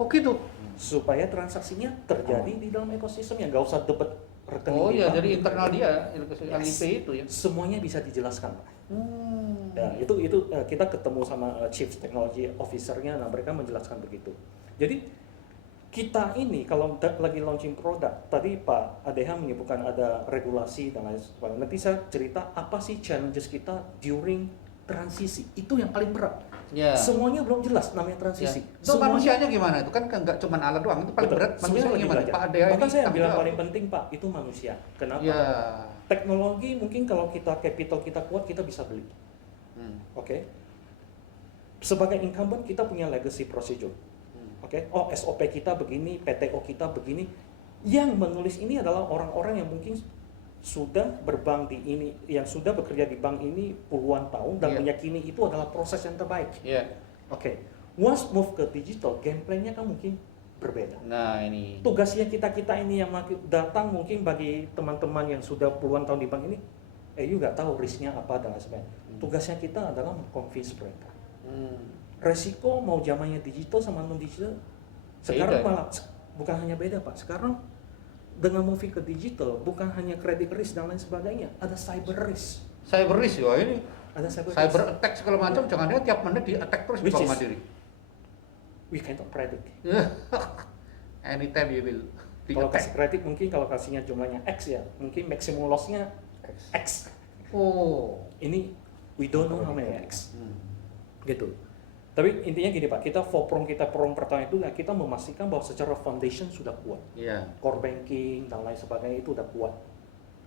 Oh gitu? Supaya transaksinya terjadi di dalam ekosistem yang nggak usah debit rekening. Oh di iya, bank. jadi internal dia, Alipay itu ya? Semuanya bisa dijelaskan, Pak. Ya, Iya. itu kita ketemu sama Chief Technology Officer-nya, nah mereka menjelaskan begitu. Jadi kita ini kalau lagi launching produk, tadi Pak ADH menyebutkan ada regulasi dan lain sebagainya. Nanti saya cerita apa sih challenges kita during transisi. Itu yang paling berat. Ya. Semuanya belum jelas namanya transisi. Itu manusianya gimana? Itu kan nggak cuma alat doang, itu paling Betul. berat manusianya Semuanya gimana? belajar. Pak Adea Bahkan saya tanggung bilang jawab. paling penting Pak, itu manusia. Kenapa? Ya. Teknologi mungkin kalau kita capital kita kuat, kita bisa beli. Oke. Sebagai incumbent kita punya legacy procedure. Oke. Oh, SOP kita begini, PTO kita begini. Yang menulis ini adalah orang-orang yang mungkin sudah berbank di ini, yang sudah bekerja di bank ini puluhan tahun dan meyakini itu adalah proses yang terbaik. Iya. Oke. Once move ke digital, gameplaynya kan mungkin berbeda. Nah ini. Tugasnya kita ini yang datang mungkin bagi teman-teman yang sudah puluhan tahun di bank ini, juga tahu risknya apa dan lain sebagainya. Tugasnya kita adalah meng-convince mereka. Resiko mau zamannya digital sama non digital sekarang Beda. malah bukan hanya beda Pak. Sekarang dengan moving ke digital bukan hanya credit risk dan lain sebagainya, ada cyber risk. Cyber risk ya ini. Ada cyber Attack segala macam, jangan dia tiap menit di attack terus di Which Bank is- Mandiri. We cannot predict. Anytime you will be Kalau attack. kasih kredit mungkin kalau kasihnya jumlahnya X ya, mungkin maximum loss-nya X. Oh. Ini we don't know how many X. Gitu. Tapi intinya gini Pak, kita kita pertama itu kita memastikan bahwa secara foundation sudah kuat. Iya. Core banking dan lain sebagainya itu udah kuat.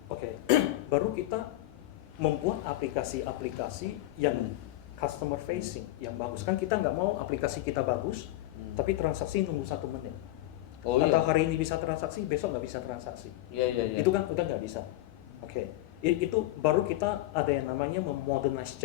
Oke. Baru kita membuat aplikasi-aplikasi yang customer facing yang bagus. Kan kita nggak mau aplikasi kita bagus, tapi transaksi nunggu 1 menit. Oh Atau iya. hari ini bisa transaksi, besok nggak bisa transaksi. Iya. Itu kan udah nggak bisa. Oke. Itu baru kita ada yang namanya modernize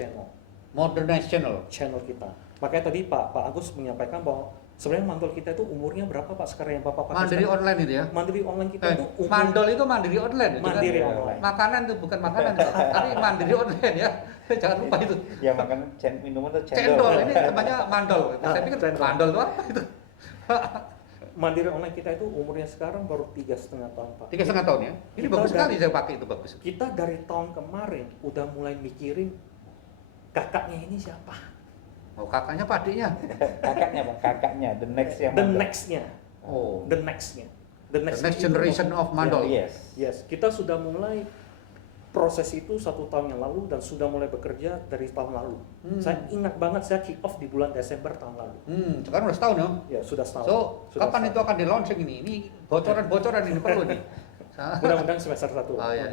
Modernized channel. kita. Makanya tadi Pak Agus menyampaikan bahwa sebenarnya mandol kita itu umurnya berapa Pak sekarang yang Bapak pakai? Mandiri sekarang? online itu ya. Mandiri online kita itu Mandol itu mandiri online itu Mandiri kan? online. Makanan itu bukan makanan, tapi mandiri online ya. Jangan lupa itu. Yang makan minuman tuh Cendol ini namanya mandol. Saya pikir cendol. mandol itu apa itu? Mandiri online kita itu umurnya sekarang baru 3,5 tahun Pak. 3,5 tahun ya. Ini Kita bagus sekali dari- saya pakai itu bagus. Kita dari tahun kemarin udah mulai mikirin kakaknya ini siapa? Oh kakaknya apa adiknya? kakaknya the next yang The mandor. next-nya. Oh. The next The next generation of mandol. Yes. Yes, kita sudah mulai proses itu 1 tahun yang lalu dan sudah mulai bekerja dari tahun lalu. Saya ingat banget saya kick off di bulan Desember tahun lalu. Sekarang udah setahun ya? Ya sudah setahun. So, Sudah kapan itu akan di launching ini? Ini bocoran-bocoran ini perlu nih. Mudah-mudahan semester 1. Oh, iya.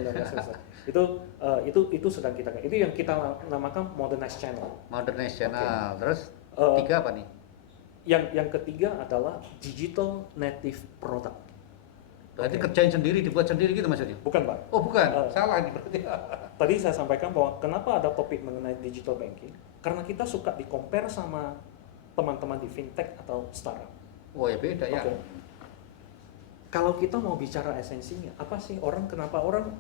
Itu sedang kita, itu yang kita namakan Modernize Channel. Modernize Channel. Terus Eh, 3 apa nih? Yang ketiga adalah Digital Native Product. Berarti kerjain sendiri, dibuat sendiri gitu maksudnya? Bukan, Pak. Oh bukan, Eh, salah ini berarti. Tadi saya sampaikan bahwa kenapa ada topik mengenai digital banking? Karena kita suka di-compare sama teman-teman di fintech atau startup. Oh ya beda ya. Oke. Kalau kita mau bicara esensinya, apa sih kenapa orang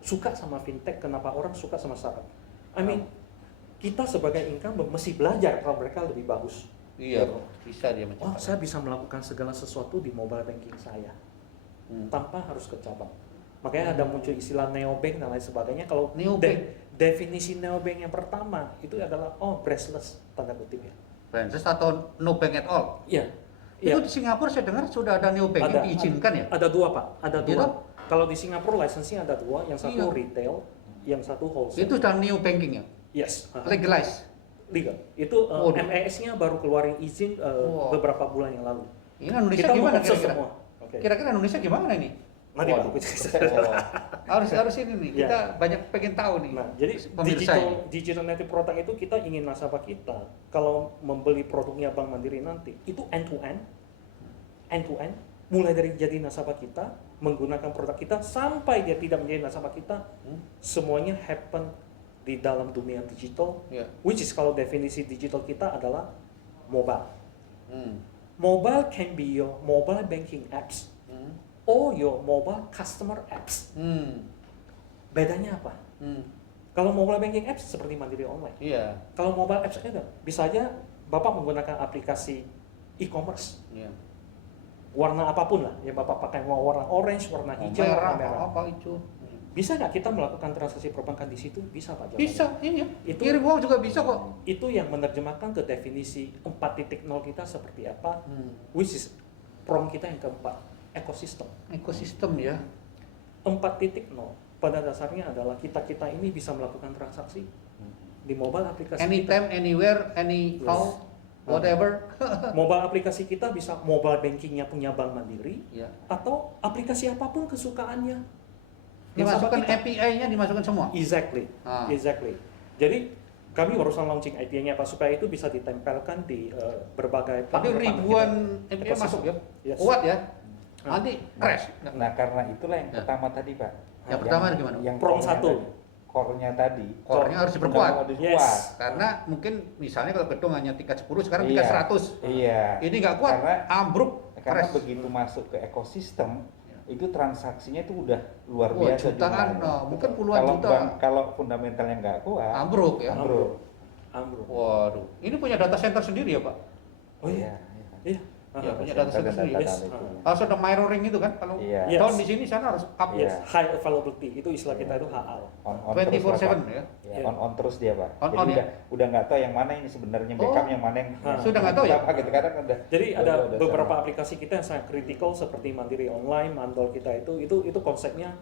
suka sama fintech, kenapa orang suka sama startup? I mean, kita sebagai incumbent mesti belajar kalau mereka lebih bagus. Iya, bisa dia Oh, saya bisa melakukan segala sesuatu di mobile banking saya tanpa harus ke cabang. Makanya ada muncul istilah neobank dan lain sebagainya. Kalau Neobank? definisi neobank yang pertama itu adalah braceless tanda kutip ya. Branches atau no bank at all? Iya. Itu di Singapura saya dengar sudah ada neobank yang diizinkan ya? Ada 2, Pak. Ada 2. Gitu? Kalau di Singapura lisensinya ada 2, yang satu Iya. retail, yang satu wholesale. Itu sudah neobanking ya? Yes. Legalize? Legal. Itu Waduh. MAS-nya baru keluarin izin Wow. beberapa bulan yang lalu. Ini Indonesia Kita gimana mengakses kira-kira? semua. Oke. Kira-kira Indonesia gimana ini? Nanti Waduh. Pak. harus ini nih, Ya. kita banyak pengen tahu nih. Nah, jadi pemirsa ini. digital native product itu kita ingin nasabah kita kalau membeli produknya Bank Mandiri nanti itu end to end, mulai dari jadi nasabah kita menggunakan produk kita sampai dia tidak menjadi nasabah kita, semuanya happen di dalam dunia digital, Ya. which is kalau definisi digital kita adalah mobile. Hmm. Mobile can be your mobile banking apps Hmm. or your mobile customer apps. Hmm. Bedanya apa? Hmm. Kalau mobile banking apps seperti Mandiri Online. Iya. Kalau mobile apps ada, bisa aja Bapak menggunakan aplikasi e-commerce. Iya. Warna apapun lah, yang Bapak pakai mau warna orange, warna hijau, Merah, warna merah. apa itu? Bisa nggak kita melakukan transaksi perbankan di situ? Bisa Pak. jawabannya. Bisa, iya. Itu- Kirim uang juga bisa kok. Itu yang menerjemahkan ke definisi 4.0 kita seperti apa, which is prompt kita yang keempat, ekosistem. Ekosistem ya. 4.0 pada dasarnya adalah kita ini bisa melakukan transaksi di mobile aplikasi Anytime, anywhere, anyhow, whatever. Mobile aplikasi kita bisa mobile bankingnya punya Bank Mandiri Ya. atau aplikasi apapun kesukaannya. Dimasukkan Nasabah kita. API-nya dimasukkan semua. Exactly, Ah. exactly. Jadi kami barusan launching API-nya Pak supaya itu bisa ditempelkan di berbagai Tadi partner ribuan kita. API Ekosistem. masuk ya. Yes. Kuat ya. Ah. Nanti crash. Nah, karena itulah yang Ya. pertama tadi, Pak. Yang pertama gimana? Yang Prom core-nya satu. tadi. Core-nya tadi. Core-nya harus diperkuat. Harus Yes. kuat. Karena mungkin misalnya kalau gedung hanya tingkat 10 sekarang Iya. tingkat 100. Iya. Ini nggak kuat, Karena- ambruk, Karena crash. begitu masuk ke ekosistem, itu transaksinya itu udah luar Wah, biasa. jutaan, jumlahnya. mungkin puluhan Kalau juta. kalau fundamentalnya nggak kuat, Ambruk ya. ambruk. Ambruk. Waduh, ini punya data center sendiri ya Pak? Oh iya. Iya. Iya, Aha. punya data center sendiri. Yes. Harus ada mirroring itu kan? Kalau Iya. Yes. down di sini sana harus up Yes, Iya. high availability itu istilah kita itu HAL. On 24/7 terus, ya. Pak. Ya, Iya. on terus dia, Pak. On- Jadi on ya? udah nggak tahu yang mana ini sebenarnya backup, yang mana yang Sudah nggak tahu ya? apa gitu kadang udah. Jadi ada udah beberapa sama. aplikasi kita yang sangat kritikal seperti Mandiri Online, Mandol kita itu konsepnya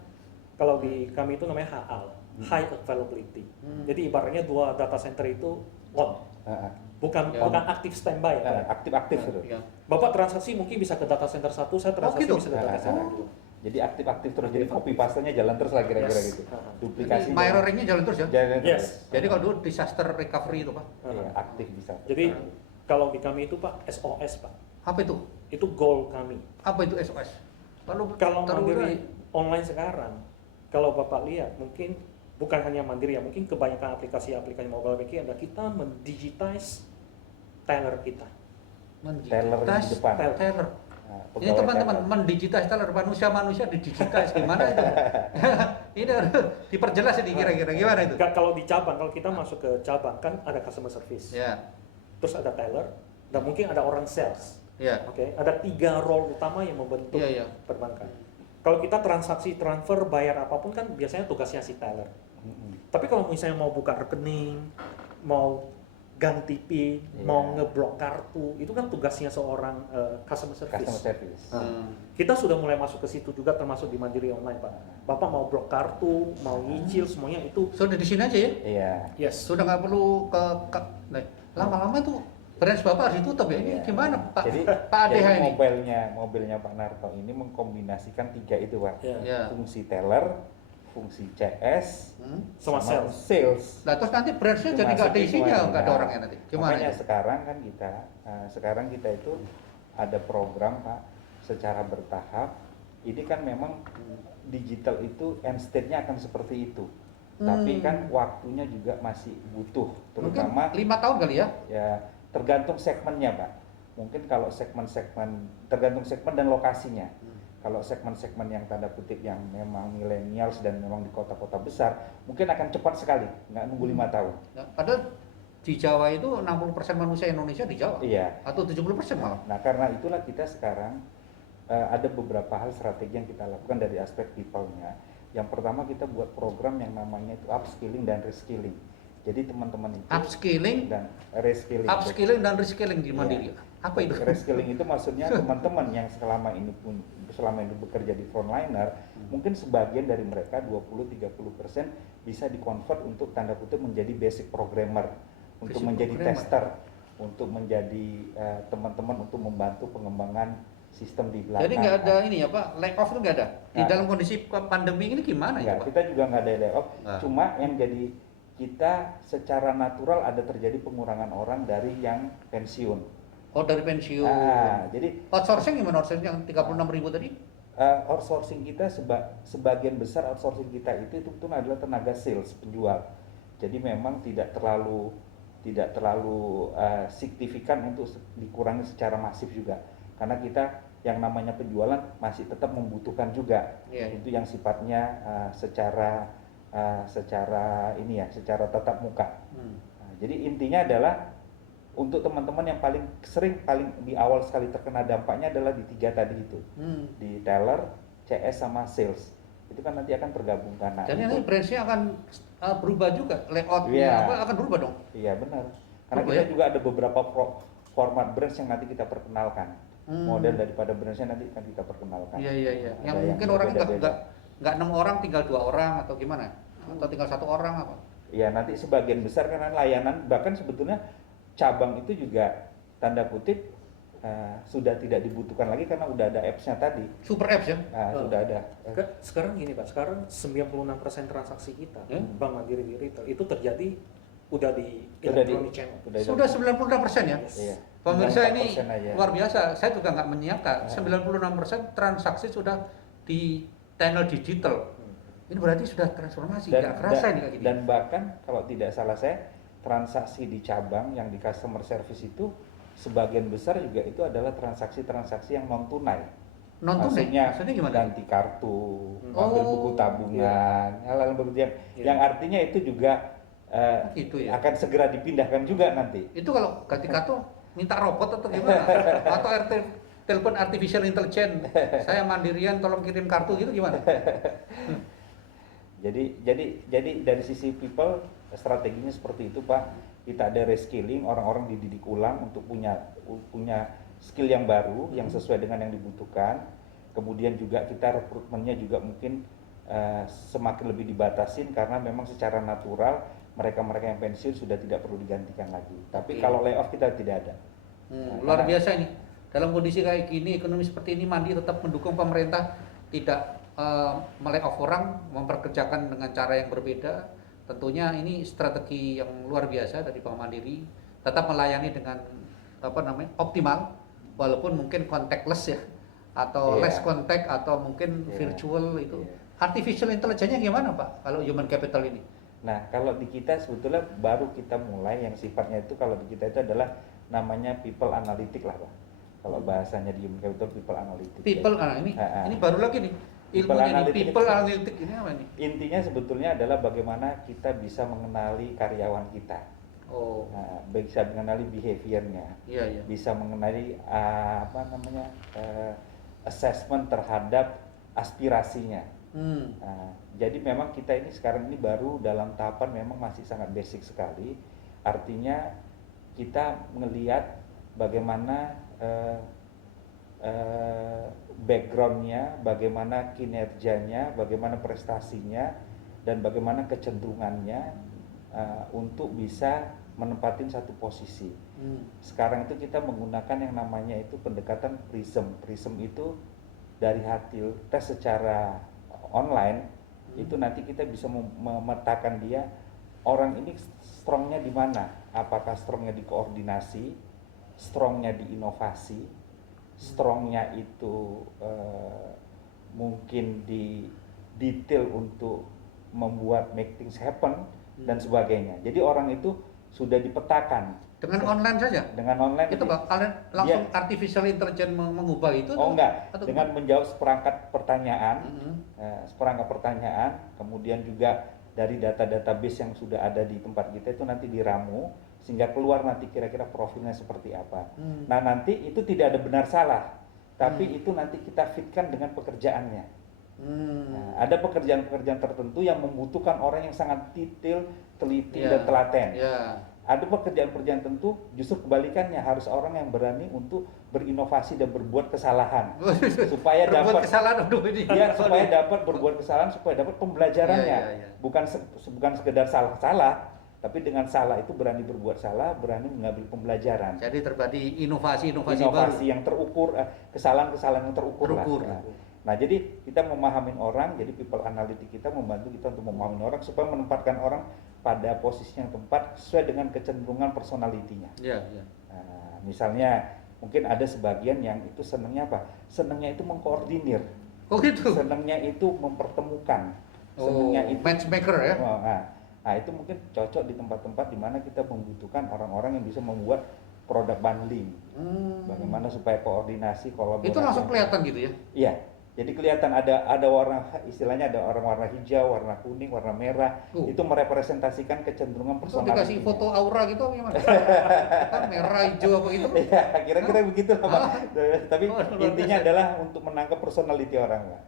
kalau di kami itu namanya HAL, high availability. Jadi ibaratnya dua data center itu on, Heeh. bukan Ya. bukan aktif standby ya. Aktif-aktif gitu. Iya. Bapak transaksi mungkin bisa ke data center satu, saya transaksi gitu? bisa ke data center Nah, dua. Jadi aktif-aktif terus. Jadi copy paste-nya jalan terus lah kira-kira Yes. gitu. Heeh. Jadi Duplikasi mirroringnya jalan terus ya? Jalan Yes. terus. Jadi kalau dulu disaster recovery itu Pak? Iya, aktif bisa. Jadi kalau di kami itu Pak SOS Pak, Apa itu? itu goal kami. Apa itu SOS? Kalau Kalau terlalu Mandiri online sekarang, kalau Bapak lihat mungkin bukan hanya Mandiri ya, mungkin kebanyakan aplikasi-aplikasi mobile banking adalah kita mendigitize teller kita. Teller di depan. Teller. Nah, Ini pegawai teman-teman teller. mendigitize teller, manusia didigitize gimana itu? Ini harus diperjelas ini kira-kira gimana itu? Kalau di cabang, kalau kita masuk ke cabang kan ada customer service, Ya, terus ada teller, dan mungkin ada orang sales. ya, Oke, ada 3 role utama yang membentuk Iya, iya. perbankan. Kalau kita transaksi transfer bayar apapun kan biasanya tugasnya si teller. Mm-mm. Tapi kalau misalnya mau buka rekening, mau ganti PIN, mau ngeblok kartu, itu kan tugasnya seorang customer service. Customer service. Kita sudah mulai masuk ke situ juga, termasuk di Mandiri Online, Pak. Bapak mau blok kartu, mau nyicil, semuanya itu. Sudah di sini aja ya? Iya. Yes. Sudah nggak perlu nah, lama-lama tuh branch Bapak harus ditutup ya? Ini Iya. gimana Pak? Jadi, Pak ADH jadi ini? mobilnya Pak Narto ini mengkombinasikan 3 itu, Pak. Ya. Ya. Fungsi teller, fungsi CS, Sama sales. sales. Nah terus nanti branchnya jadi nggak ada Dimasukin isinya, semuanya. nggak ada orangnya nanti. Gimana Makanya itu? sekarang kita itu ada program, Pak, secara bertahap. Ini kan memang digital itu end state-nya akan seperti itu. Tapi kan waktunya juga masih butuh, Mungkin terutama 5 tahun kali ya? ya tergantung segmennya, Pak. Mungkin kalau segmen-segmen tergantung segmen dan lokasinya. Kalau segmen-segmen yang tanda kutip yang memang millennials dan memang di kota-kota besar, mungkin akan cepat sekali, nggak nunggu 5 tahun. Ya, padahal di Jawa itu 60% manusia Indonesia di Jawa. Iya. Atau 70% malah. Nah, karena itulah kita sekarang ada beberapa hal strategi yang kita lakukan dari aspek people-nya. Yang pertama, kita buat program yang namanya itu upskilling dan reskilling. Jadi teman-teman itu Upskilling, dan reskilling. upskilling dan reskilling di Mandiri. Iya. Apa itu? Reskilling itu maksudnya teman-teman yang selama ini bekerja di frontliner, mungkin sebagian dari mereka 20-30% bisa dikonvert untuk tanda kutip menjadi basic programmer, untuk Basic menjadi programmer. tester, untuk menjadi teman-teman untuk membantu pengembangan sistem di belakang. Jadi nggak ada ini ya Pak, layoff itu nggak ada. Di Nah. dalam kondisi pandemi ini gimana ya Enggak, Pak? kita juga nggak ada layoff. Nah. Cuma yang jadi kita secara natural ada terjadi pengurangan orang dari yang pensiun. Oh dari pensiun. Jadi Outsourcing gimana outsourcing yang 36.000 tadi? outsourcing kita sebagian besar outsourcing kita itu adalah tenaga sales, penjual. Jadi memang tidak terlalu signifikan untuk dikurangi secara masif juga. Karena kita yang namanya penjualan masih tetap membutuhkan juga. Iya. Itu yang sifatnya secara tatap muka. Nah, jadi intinya adalah untuk teman-teman yang paling di awal sekali terkena dampaknya adalah di 3 tadi itu, di teller, CS sama sales. Itu kan nanti akan tergabungkan. Nah, Dan itu- ini branchnya akan berubah juga, layoutnya Iya. akan berubah dong. Iya benar. Karena Berubah kita ya? juga ada beberapa format branch yang nanti kita perkenalkan. Model daripada branchnya nanti akan kita perkenalkan. Iya. Ada Yang mungkin orang berbeda-beda. nggak 6 orang, tinggal 2 orang atau gimana? Atau tinggal 1 orang apa? Ya nanti sebagian besar karena layanan, bahkan sebetulnya cabang itu juga tanda kutip sudah tidak dibutuhkan lagi karena udah ada apps-nya tadi. Super apps ya? Sudah ada. Sekarang gini Pak, sekarang 96% transaksi kita, Ya. Bank Mandiri di retail, itu terjadi udah di Sudah di- electronic channel. Sudah 96% ya? Iya. Pemirsa ini 96% aja. luar biasa, saya juga nggak menyangka 96% transaksi sudah di channel digital. Ini berarti sudah transformasi, nggak kerasa ini kayak gini. Dan bahkan kalau tidak salah saya, transaksi di cabang yang di customer service itu sebagian besar juga itu adalah transaksi-transaksi yang non tunai. Non tunai? Maksudnya Maksudnya gimana? ganti kartu, ambil Oh, buku tabungan, hal-hal begitu yang artinya itu juga Gitu ya. akan segera dipindahkan juga nanti. Itu kalau ganti kartu minta robot atau gimana? Atau telepon artificial intelligence. Saya mandirian tolong kirim kartu gitu gimana? Jadi dari sisi people strateginya seperti itu, Pak. Kita ada reskilling, orang-orang dididik ulang untuk punya skill yang baru yang sesuai dengan yang dibutuhkan. Kemudian juga kita rekrutmennya juga mungkin semakin lebih dibatasin karena memang secara natural mereka-mereka yang pensiun sudah tidak perlu digantikan lagi. Tapi Oke. kalau layoff kita tidak ada. Luar biasa ini. Dalam kondisi kayak gini, ekonomi seperti ini, Mandi tetap mendukung pemerintah tidak melay-off orang, memperkerjakan dengan cara yang berbeda. Tentunya ini strategi yang luar biasa dari Bank Mandiri, tetap melayani dengan optimal, walaupun mungkin contactless ya, atau Iya. less contact, atau mungkin Iya. virtual itu. Iya. Artificial intelligence-nya gimana Pak, kalau human capital ini? Nah, kalau di kita sebetulnya baru kita mulai yang sifatnya itu kalau di kita itu adalah namanya people analytic lah, Pak. Kalau bahasanya di human capital people analytic. People, ini baru lagi nih, People ilmunya nih, analytic people itu- analytic ini apa nih? Intinya sebetulnya adalah bagaimana kita bisa mengenali karyawan kita. Oh, Nah, bisa mengenali behaviornya, iya. bisa mengenali assessment terhadap aspirasinya. Nah, jadi memang kita ini sekarang ini baru dalam tahapan memang masih sangat basic sekali. Artinya kita melihat bagaimana backgroundnya, bagaimana kinerjanya, bagaimana prestasinya, dan bagaimana kecenderungannya untuk bisa menempatin satu posisi. Sekarang itu kita menggunakan yang namanya itu pendekatan prism. Prism itu dari hasil tes secara online, itu nanti kita bisa memetakan dia orang ini strongnya di mana. Apakah strongnya di koordinasi, strongnya di inovasi, strongnya itu mungkin di detail untuk membuat make things happen dan sebagainya. Jadi orang itu sudah dipetakan Dengan online saja? dengan online. Itu kalian langsung artificial intelligence mengubah itu? Oh enggak, atau dengan menjawab seperangkat pertanyaan, kemudian juga dari data-database yang sudah ada di tempat kita itu nanti diramu sehingga keluar nanti kira-kira profilnya seperti apa. Nah nanti itu tidak ada benar salah, tapi itu nanti kita fitkan dengan pekerjaannya. Nah, ada pekerjaan-pekerjaan tertentu yang membutuhkan orang yang sangat detail, teliti dan telaten. Ada pekerjaan-pekerjaan tentu justru kebalikannya, harus orang yang berani untuk berinovasi dan berbuat kesalahan supaya dapat kesalahan supaya dapat berbuat kesalahan, supaya dapat pembelajarannya. Bukan sekedar salah-salah, tapi dengan salah itu berani berbuat salah, berani mengambil pembelajaran. Jadi terjadi inovasi baru yang terukur, kesalahan-kesalahan yang terukur lah. Nah, jadi kita memahami orang, jadi people analytic kita membantu kita untuk memahami orang supaya menempatkan orang pada posisi yang tepat sesuai dengan kecenderungan personalitinya. Nah, misalnya mungkin ada sebagian yang itu senangnya apa? Senangnya itu mengkoordinir. Oh gitu. Senangnya itu mempertemukan. Senangnya itu matchmaker ya. Nah, itu mungkin cocok di tempat-tempat di mana kita membutuhkan orang-orang yang bisa membuat produk bundling. Bagaimana supaya koordinasi, kolaborasi. Itu langsung kelihatan gitu ya? Iya. Jadi kelihatan ada warna, istilahnya ada warna hijau, warna kuning, warna merah. Itu merepresentasikan kecenderungan personalitas. Dikasih foto aura gitu apa gimana? Kan merah, hijau apa gitu? Iya, kira-kira begitu lah, Pak. Tapi intinya adalah untuk menangkap personality orang, Pak.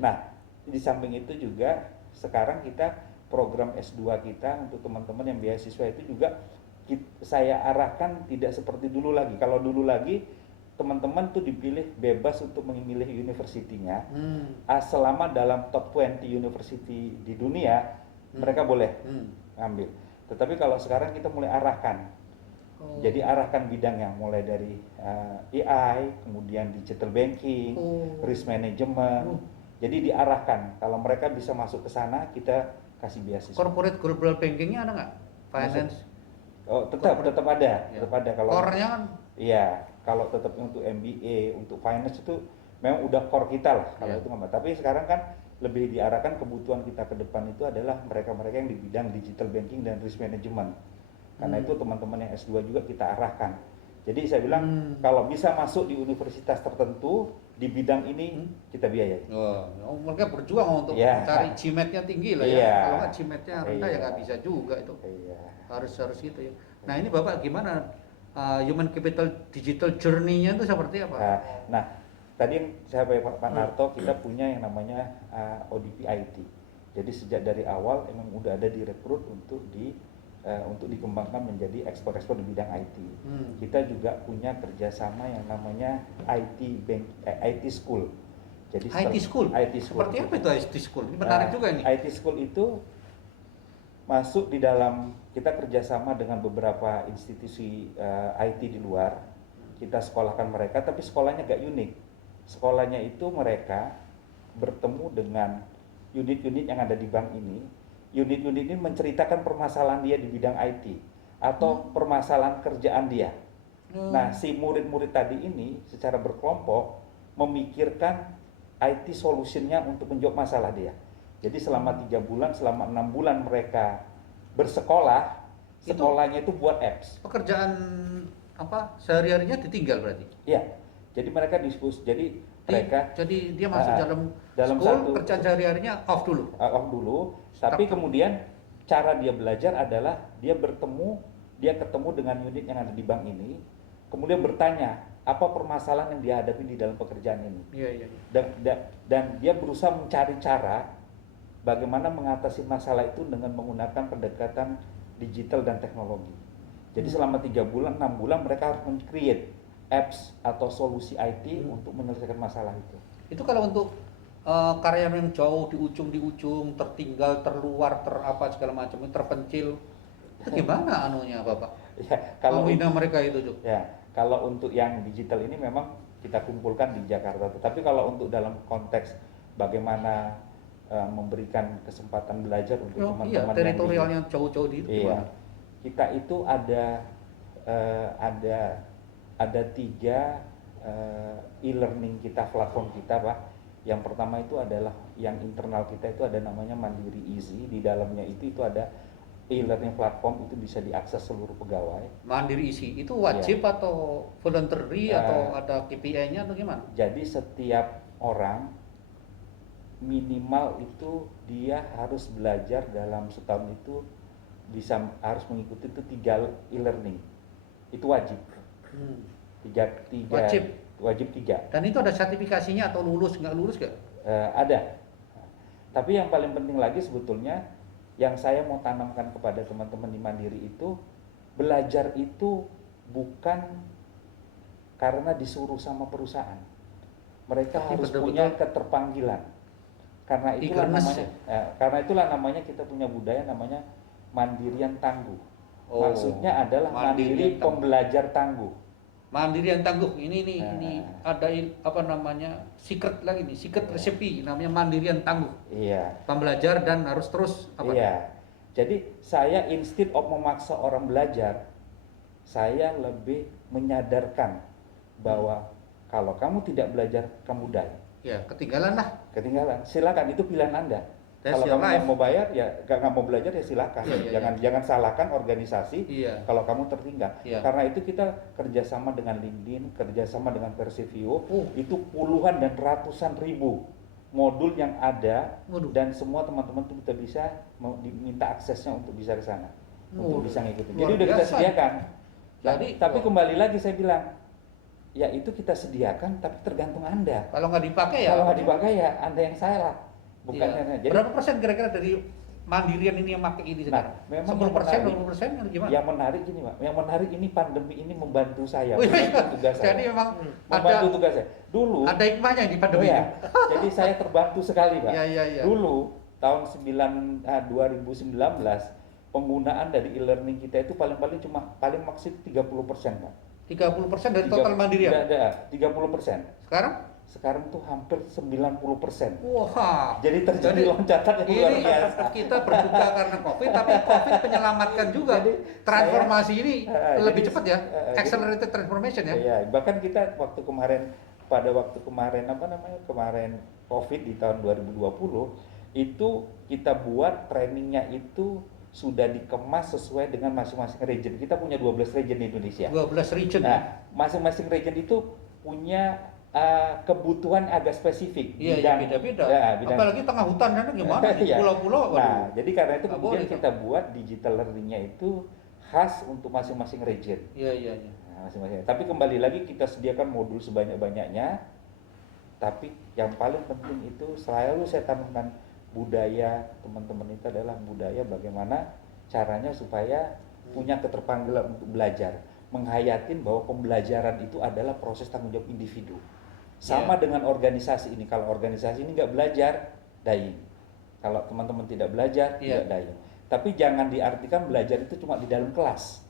Nah, di samping itu juga sekarang kita program S2 kita untuk teman-teman yang beasiswa itu juga saya arahkan tidak seperti dulu lagi. Kalau dulu lagi teman-teman tuh dipilih bebas untuk memilih universitinya, selama dalam top 20 university di dunia mereka boleh ngambil. Tetapi kalau sekarang kita mulai arahkan, jadi arahkan bidangnya mulai dari AI, kemudian digital banking, risk management. Jadi diarahkan kalau mereka bisa masuk ke sana kita kasih beasiswa. Corporate global bankingnya ada nggak? Finance? Oh tetap ada, tetap ada kalau. Core-nya kan? Iya. Kalau tetap untuk MBA, untuk finance itu memang udah core kita lah kalau itu nggak. Tapi sekarang kan lebih diarahkan kebutuhan kita ke depan itu adalah mereka-mereka yang di bidang digital banking dan risk management. Karena itu teman-teman yang S2 juga kita arahkan. Jadi saya bilang kalau bisa masuk di universitas tertentu di bidang ini kita biayai. Mereka berjuang untuk cari GMAT-nya tinggi lah ya. Kalau nggak GMAT-nya rendah ya nggak bisa juga itu. Harus gitu ya. Nah ini Bapak gimana? Human capital digital journey-nya itu seperti apa? Nah, tadi yang saya Pak Narto kita punya yang namanya ODP IT. Jadi sejak dari awal emang udah ada direkrut untuk dikembangkan menjadi ekspor-ekspor di bidang IT. Kita juga punya kerjasama yang namanya IT School. Jadi IT School? Seperti apa itu IT School? Ini menarik juga ini. IT School itu masuk di dalam, kita kerjasama dengan beberapa institusi IT di luar, kita sekolahkan mereka, tapi sekolahnya gak unik. Sekolahnya itu mereka bertemu dengan unit-unit yang ada di bank ini. Unit-unit ini menceritakan permasalahan dia di bidang IT atau permasalahan kerjaan dia. Nah, si murid-murid tadi ini secara berkelompok memikirkan IT solutionnya untuk menjawab masalah dia. Jadi selama 3 bulan, selama 6 bulan mereka bersekolah, sekolahnya itu buat apps. Pekerjaan apa sehari-harinya ditinggal berarti? Iya. Jadi mereka diskusi. Jadi mereka. Jadi dia masuk dalam school, kerjaan sehari-harinya off dulu. Off dulu. Tapi kemudian cara dia belajar adalah dia ketemu dengan unit yang ada di bank ini, kemudian bertanya apa permasalahan yang dia hadapi di dalam pekerjaan ini. Iya. Dan dia berusaha mencari cara bagaimana mengatasi masalah itu dengan menggunakan pendekatan digital dan teknologi. Jadi selama 3 bulan, 6 bulan mereka harus men-create apps atau solusi IT untuk menyelesaikan masalah itu. Itu kalau untuk karyawan yang jauh di ujung, tertinggal, terluar, terapa segala macam, terpencil, itu gimana anunya Bapak? Ya, kalau membina mereka itu juga. Ya, kalau untuk yang digital ini memang kita kumpulkan di Jakarta. Tapi kalau untuk dalam konteks bagaimana memberikan kesempatan belajar untuk teman-teman teritorial yang jauh-jauh di itu. Iya, kita itu ada 3 e-learning kita, platform kita, Pak. Yang pertama itu adalah yang internal kita itu ada namanya Mandiri Easy. Di dalamnya itu ada e-learning platform, itu bisa diakses seluruh pegawai. Mandiri Easy itu wajib atau voluntary atau ada KPI-nya atau gimana? Jadi setiap orang minimal itu dia harus belajar dalam setahun itu harus mengikuti itu 3 e-learning. Itu wajib. Wajib 3. Dan itu ada sertifikasinya atau lulus nggak lulus nggak? Ada. Tapi yang paling penting lagi sebetulnya yang saya mau tanamkan kepada teman-teman di Mandiri itu, belajar itu bukan karena disuruh sama perusahaan. Mereka harus punya keterpanggilan. Karena itulah namanya kita punya budaya namanya mandirian tangguh. Maksudnya adalah mandiri pembelajar tangguh. Mandirian tangguh. Ini ada secret lagi nih, secret recipe namanya mandirian tangguh. Iya. Pembelajar dan harus terus Iya. Jadi saya instead of memaksa orang belajar, saya lebih menyadarkan bahwa kalau kamu tidak belajar kamu die. Ya, ketinggalan. Silakan, itu pilihan Anda. Kalau kamu nggak mau bayar, ya nggak mau belajar ya silakan. Jangan salahkan organisasi kalau kamu tertinggal. Karena itu kita kerjasama dengan LinkedIn, kerjasama dengan Persivio, itu puluhan dan ratusan ribu modul yang ada, dan semua teman-teman itu kita bisa diminta aksesnya untuk bisa ke sana, untuk bisa ngikutin. Jadi udah kita sediakan. Tapi kembali lagi saya bilang, ya itu kita sediakan, tapi tergantung Anda. Kalau nggak dipakai ya Anda yang salah. Bukan. Jadi, berapa persen kira-kira dari mandirian ini yang pakai ini sekarang? Memang 10%, 20% atau gimana? Yang menarik gini, Pak. Yang menarik ini pandemi ini membantu saya. Tugas saya. Jadi memang membantu tugas saya. Dulu ada hikmahnya di pandemi. Jadi saya terbantu sekali, Pak. Dulu tahun 2019 penggunaan dari e-learning kita itu paling maksimal 30%, Pak. 30% dari total mandirian? Ada 30%. Sekarang tuh hampir 90%. Wah. Jadi terjadi loncatan yang luar biasa. Kita berduka karena COVID, tapi COVID menyelamatkan juga. Jadi transformasi ini lebih cepat ya, accelerated transformation ya. Iya, bahkan kita kemarin COVID di tahun 2020 itu kita buat trainingnya itu sudah dikemas sesuai dengan masing-masing region. Kita punya 12 region di Indonesia. 12 region. Nah, masing-masing region itu punya kebutuhan agak spesifik. Iya, beda-beda. Apalagi tengah hutan kan gimana di pulau-pulau. Nah, jadi karena itu kemudian kita buat digital learning-nya itu khas untuk masing-masing region. Iya. Nah, masing-masing. Tapi kembali lagi kita sediakan modul sebanyak-banyaknya. Tapi yang paling penting itu selalu saya tanamkan budaya teman-teman itu adalah budaya bagaimana caranya supaya punya keterpanggilan untuk belajar, menghayatin bahwa pembelajaran itu adalah proses tanggung jawab individu. Sama dengan organisasi ini, kalau organisasi ini nggak belajar, dying. Kalau teman-teman tidak belajar, tidak dying. Tapi jangan diartikan belajar itu cuma di dalam kelas.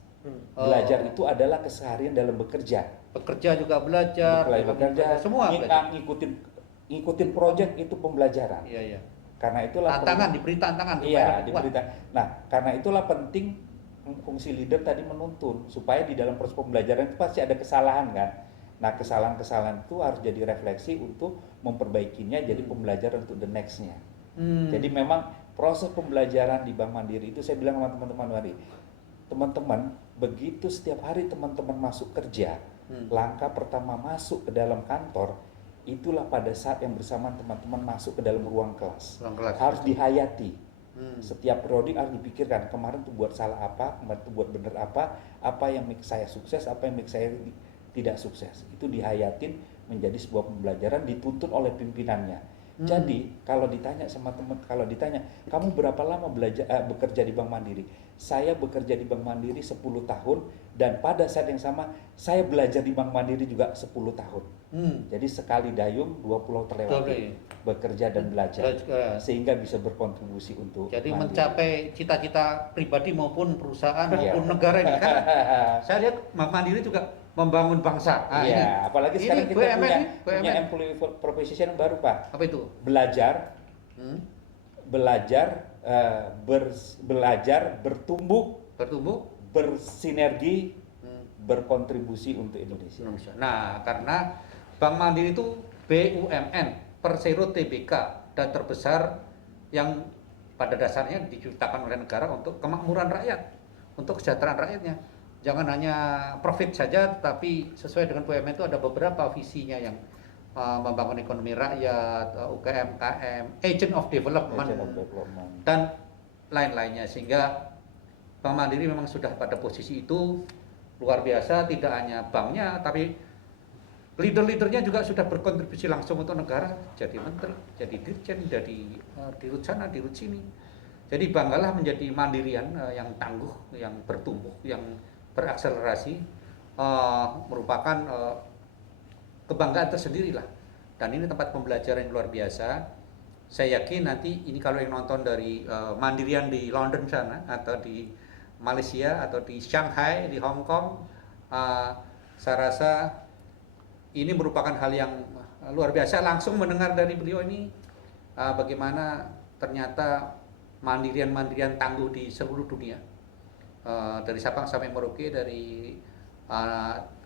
Belajar itu adalah keseharian dalam bekerja. Bekerja juga belajar, semua ngikutin proyek itu pembelajaran. Iya. Karena itulah diberi tantangan. Iya, diberi tantangan. Nah, karena itulah penting fungsi leader tadi menuntun supaya di dalam proses pembelajaran itu pasti ada kesalahan kan. Nah, kesalahan-kesalahan itu harus jadi refleksi untuk memperbaikinya jadi pembelajaran untuk the next-nya. Jadi memang proses pembelajaran di Bank Mandiri itu saya bilang sama teman-teman mari. Teman-teman, begitu setiap hari teman-teman masuk kerja, langkah pertama masuk ke dalam kantor, itulah pada saat yang bersamaan teman-teman masuk ke dalam ruang kelas. Harus dihayati. Setiap periode harus dipikirkan, kemarin tuh buat salah apa, kemarin tuh buat bener apa yang make saya sukses, apa yang make saya tidak sukses. Itu dihayatin menjadi sebuah pembelajaran dituntut oleh pimpinannya. Jadi kalau ditanya sama teman, kalau ditanya kamu berapa lama bekerja di Bank Mandiri? Saya bekerja di Bank Mandiri 10 tahun dan pada saat yang sama saya belajar di Bank Mandiri juga 10 tahun. Jadi sekali dayung 2 pulau terlewati, bekerja dan belajar sehingga bisa berkontribusi untuk jadi Mandiri. mencapai cita-cita pribadi maupun perusahaan maupun negara ini kan. Saya lihat Bank Mandiri juga membangun bangsa. Iya, apalagi sekarang ini kita BUMN punya employee proposition yang baru, Pak. Apa itu? Belajar, belajar, bertumbuh, bersinergi, berkontribusi untuk Indonesia. Nah, karena Bank Mandiri itu BUMN, Persero Tbk, dan terbesar yang pada dasarnya diciptakan oleh negara untuk kemakmuran rakyat, untuk kesejahteraan rakyatnya. Jangan hanya profit saja, tapi sesuai dengan BUMN itu ada beberapa visinya yang membangun ekonomi rakyat, UKM, agent of development, dan lain-lainnya. Sehingga Bank Mandiri memang sudah pada posisi itu luar biasa, tidak hanya banknya, tapi leader-leadernya juga sudah berkontribusi langsung untuk negara, jadi menteri, jadi dirjen, jadi dirut sana, dirut sini. Jadi banggalah menjadi mandirian yang tangguh, yang bertumbuh, yang berakselerasi, merupakan kebanggaan tersendiri lah. Dan ini tempat pembelajaran yang luar biasa. Saya yakin nanti ini kalau yang nonton dari mandirian di London sana, atau di Malaysia, atau di Shanghai, di Hong Kong, saya rasa ini merupakan hal yang luar biasa. Langsung mendengar dari beliau ini bagaimana ternyata mandirian-mandirian tangguh di seluruh dunia, dari Sabang sampai Merauke, dari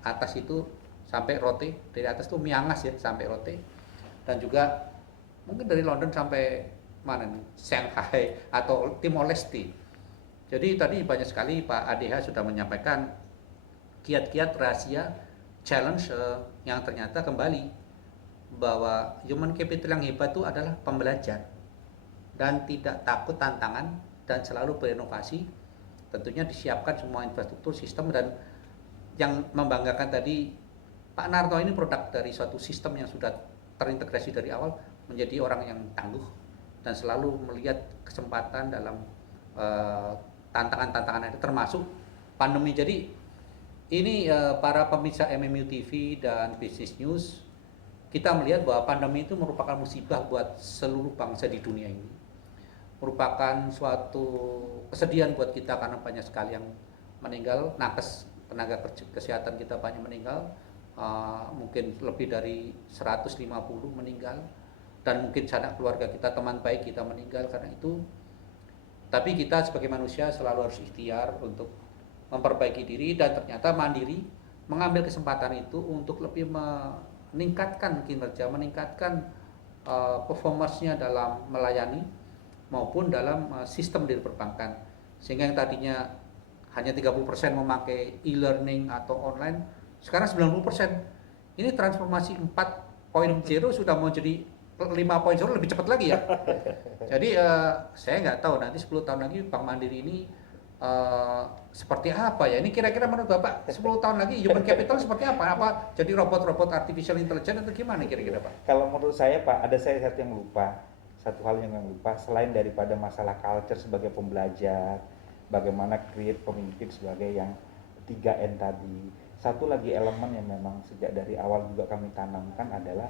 atas itu sampai Rote, dari atas itu Miangas ya sampai Rote, dan juga mungkin dari London sampai mana nih, Shanghai atau Timor Leste. Jadi tadi banyak sekali Pak ADH sudah menyampaikan kiat-kiat rahasia challenge yang ternyata kembali bahwa human capital yang hebat itu adalah pembelajar dan tidak takut tantangan dan selalu berinovasi. Tentunya disiapkan semua infrastruktur sistem, dan yang membanggakan tadi Pak Narto ini produk dari suatu sistem yang sudah terintegrasi dari awal, menjadi orang yang tangguh dan selalu melihat kesempatan dalam tantangan-tantangan itu, termasuk pandemi. Jadi ini para pemirsa MMU TV dan Business News, kita melihat bahwa pandemi itu merupakan musibah buat seluruh bangsa di dunia ini. Merupakan suatu kesedihan buat kita karena banyak sekali yang meninggal, nakes tenaga kesehatan kita banyak meninggal, mungkin lebih dari 150 meninggal, dan mungkin sanak keluarga kita, teman baik kita meninggal karena itu. Tapi kita sebagai manusia selalu harus ikhtiar untuk memperbaiki diri, dan ternyata Mandiri mengambil kesempatan itu untuk lebih meningkatkan kinerja, meningkatkan performance-nya dalam melayani maupun dalam sistem di perbankan. Sehingga yang tadinya hanya 30% memakai e-learning atau online, sekarang 90%. Ini transformasi 4.0 sudah mau jadi 5.0, lebih cepat lagi ya. Jadi saya nggak tahu nanti 10 tahun lagi Bank Mandiri ini seperti apa ya. Ini kira-kira menurut Bapak 10 tahun lagi human capital seperti apa? Apa jadi robot-robot artificial intelligence atau gimana kira-kira Pak? Kalau menurut saya Pak, ada satu yang lupa. Satu hal yang lupa, selain daripada masalah culture sebagai pembelajar, bagaimana create pemimpin sebagai yang 3N tadi. Satu lagi elemen yang memang sejak dari awal juga kami tanamkan adalah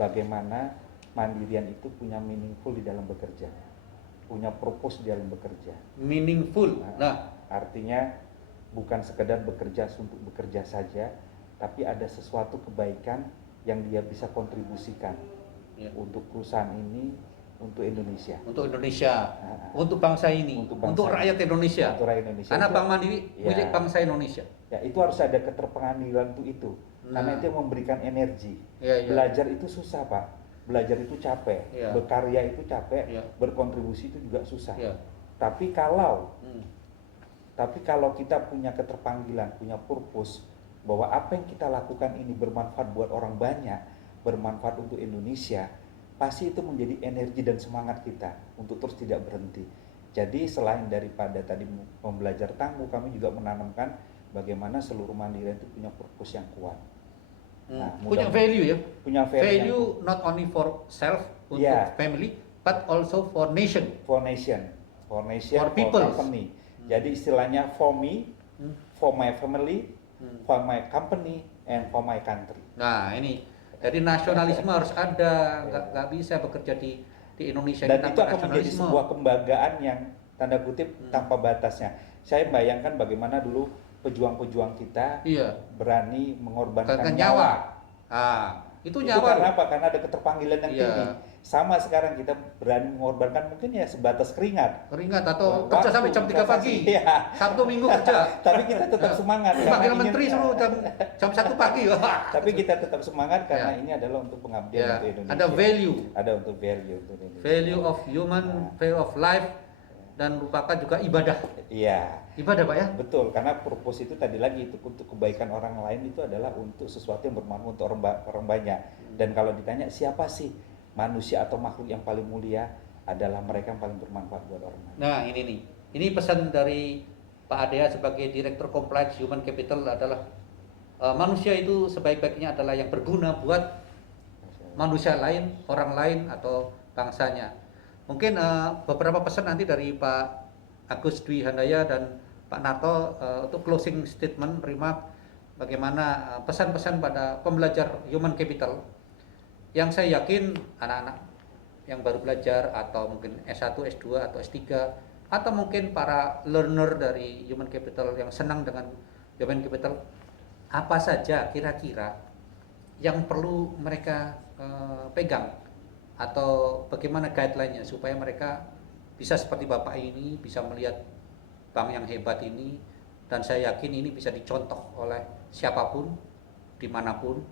bagaimana mandirian itu punya meaningful di dalam bekerja, punya purpose di dalam bekerja. Meaningful. Nah, artinya bukan sekedar bekerja untuk bekerja saja, tapi ada sesuatu kebaikan yang dia bisa kontribusikan untuk perusahaan ini, untuk Indonesia. Untuk Indonesia, untuk bangsa ini, untuk rakyat Indonesia. Untuk rakyat Indonesia. Karena Bank Mandiri milik bangsa Indonesia. Ya, itu harus ada keterpengadilan untuk itu. Karena itu yang memberikan energi. Belajar itu susah, Pak. Belajar itu capek. Berkarya itu capek. Berkontribusi itu juga susah. Tapi kalau kita punya keterpanggilan, punya purpose, bahwa apa yang kita lakukan ini bermanfaat buat orang banyak, bermanfaat untuk Indonesia, pasti itu menjadi energi dan semangat kita untuk terus tidak berhenti. Jadi selain daripada tadi membelajar tangguh, kami juga menanamkan bagaimana seluruh mandiri itu punya purpose yang kuat. Nah, Punya mudah- value ya. punya value Value not only for self untuk Yeah. family, but also for nation. for nation, For for people. company. Jadi istilahnya for me, for my family, for my company, and for my country. Nah ini, jadi nasionalisme harus ada, nggak bisa bekerja di Indonesia Dan ini itu tanpa akan menjadi nasionalisme. sebuah kebanggaan yang tanda kutip tanpa batasnya. Saya bayangkan bagaimana dulu pejuang-pejuang kita Iya, berani mengorbankan kan nyawa. nyawa. Ah, itu Itu nyawa. karena apa? Karena ada keterpanggilan yang Iya. tinggi. Sama sekarang kita berani mengorbankan mungkin ya sebatas keringat. Keringat atau Waktu, kerja sampai jam 3 pagi. Iya. Sabtu Minggu kerja. Tapi kita tetap semangat. karena Panggil ingin- menteri suruh jam 1 pagi. Wah. Tapi kita tetap semangat karena Ya. ini adalah untuk pengabdian Ya, untuk Indonesia. ada value. Ada untuk value untuk Indonesia. Value of human, value of life, dan merupakan juga ibadah. Iya. Ibadah Pak ya? Betul, karena purpose itu tadi lagi itu untuk kebaikan orang lain itu adalah untuk sesuatu yang bermanfaat untuk orang banyak. Dan kalau ditanya siapa sih manusia atau makhluk yang paling mulia, adalah mereka yang paling bermanfaat buat orang lain. Nah ini nih, ini pesan dari Pak Adea sebagai Direktur Compliance Human Capital adalah manusia itu sebaik-baiknya adalah yang berguna buat manusia lain, orang lain atau bangsanya. Mungkin beberapa pesan nanti dari Pak Agus Dwi Handaya dan Pak Narto untuk closing statement, remark bagaimana pesan-pesan pada pembelajar human capital yang saya yakin anak-anak yang baru belajar atau mungkin S1, S2 atau S3 atau mungkin para learner dari human capital yang senang dengan human capital, apa saja kira-kira yang perlu mereka pegang atau bagaimana guideline-nya supaya mereka bisa seperti Bapak ini, bisa melihat bank yang hebat ini, dan saya yakin ini bisa dicontoh oleh siapapun dimanapun,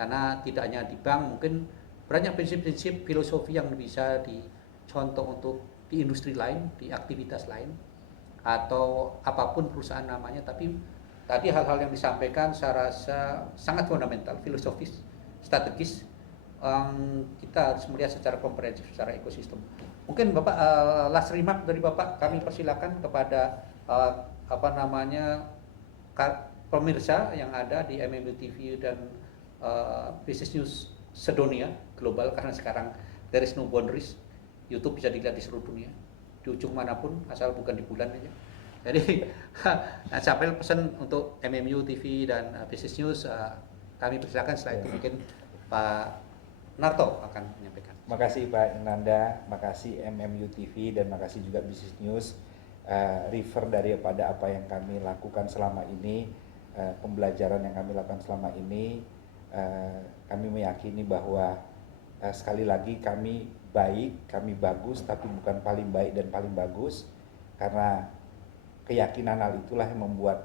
karena tidak hanya di bank, mungkin banyak prinsip-prinsip filosofi yang bisa dicontoh untuk di industri lain, di aktivitas lain, atau apapun perusahaan namanya. Tapi tadi hal-hal yang disampaikan saya rasa sangat fundamental, filosofis, strategis. Kita harus melihat secara komprehensif, secara ekosistem. Mungkin Bapak last remark dari Bapak kami persilakan kepada pemirsa yang ada di MMU TV dan Business News sedunia global, karena sekarang there is no boundaries. YouTube bisa dilihat di seluruh dunia, di ujung manapun, asal bukan di bulan aja. Jadi sampai pesan untuk MMU TV dan Business News, kami persilakan. Setelah itu mungkin Pak Narto akan menyampaikan. Makasih Pak Nanda, makasih MMU TV dan makasih juga Business News. Refer daripada apa yang kami lakukan selama ini, pembelajaran yang kami lakukan selama ini, kami meyakini bahwa sekali lagi kami baik, kami bagus, tapi bukan paling baik dan paling bagus, karena keyakinan hal itulah yang membuat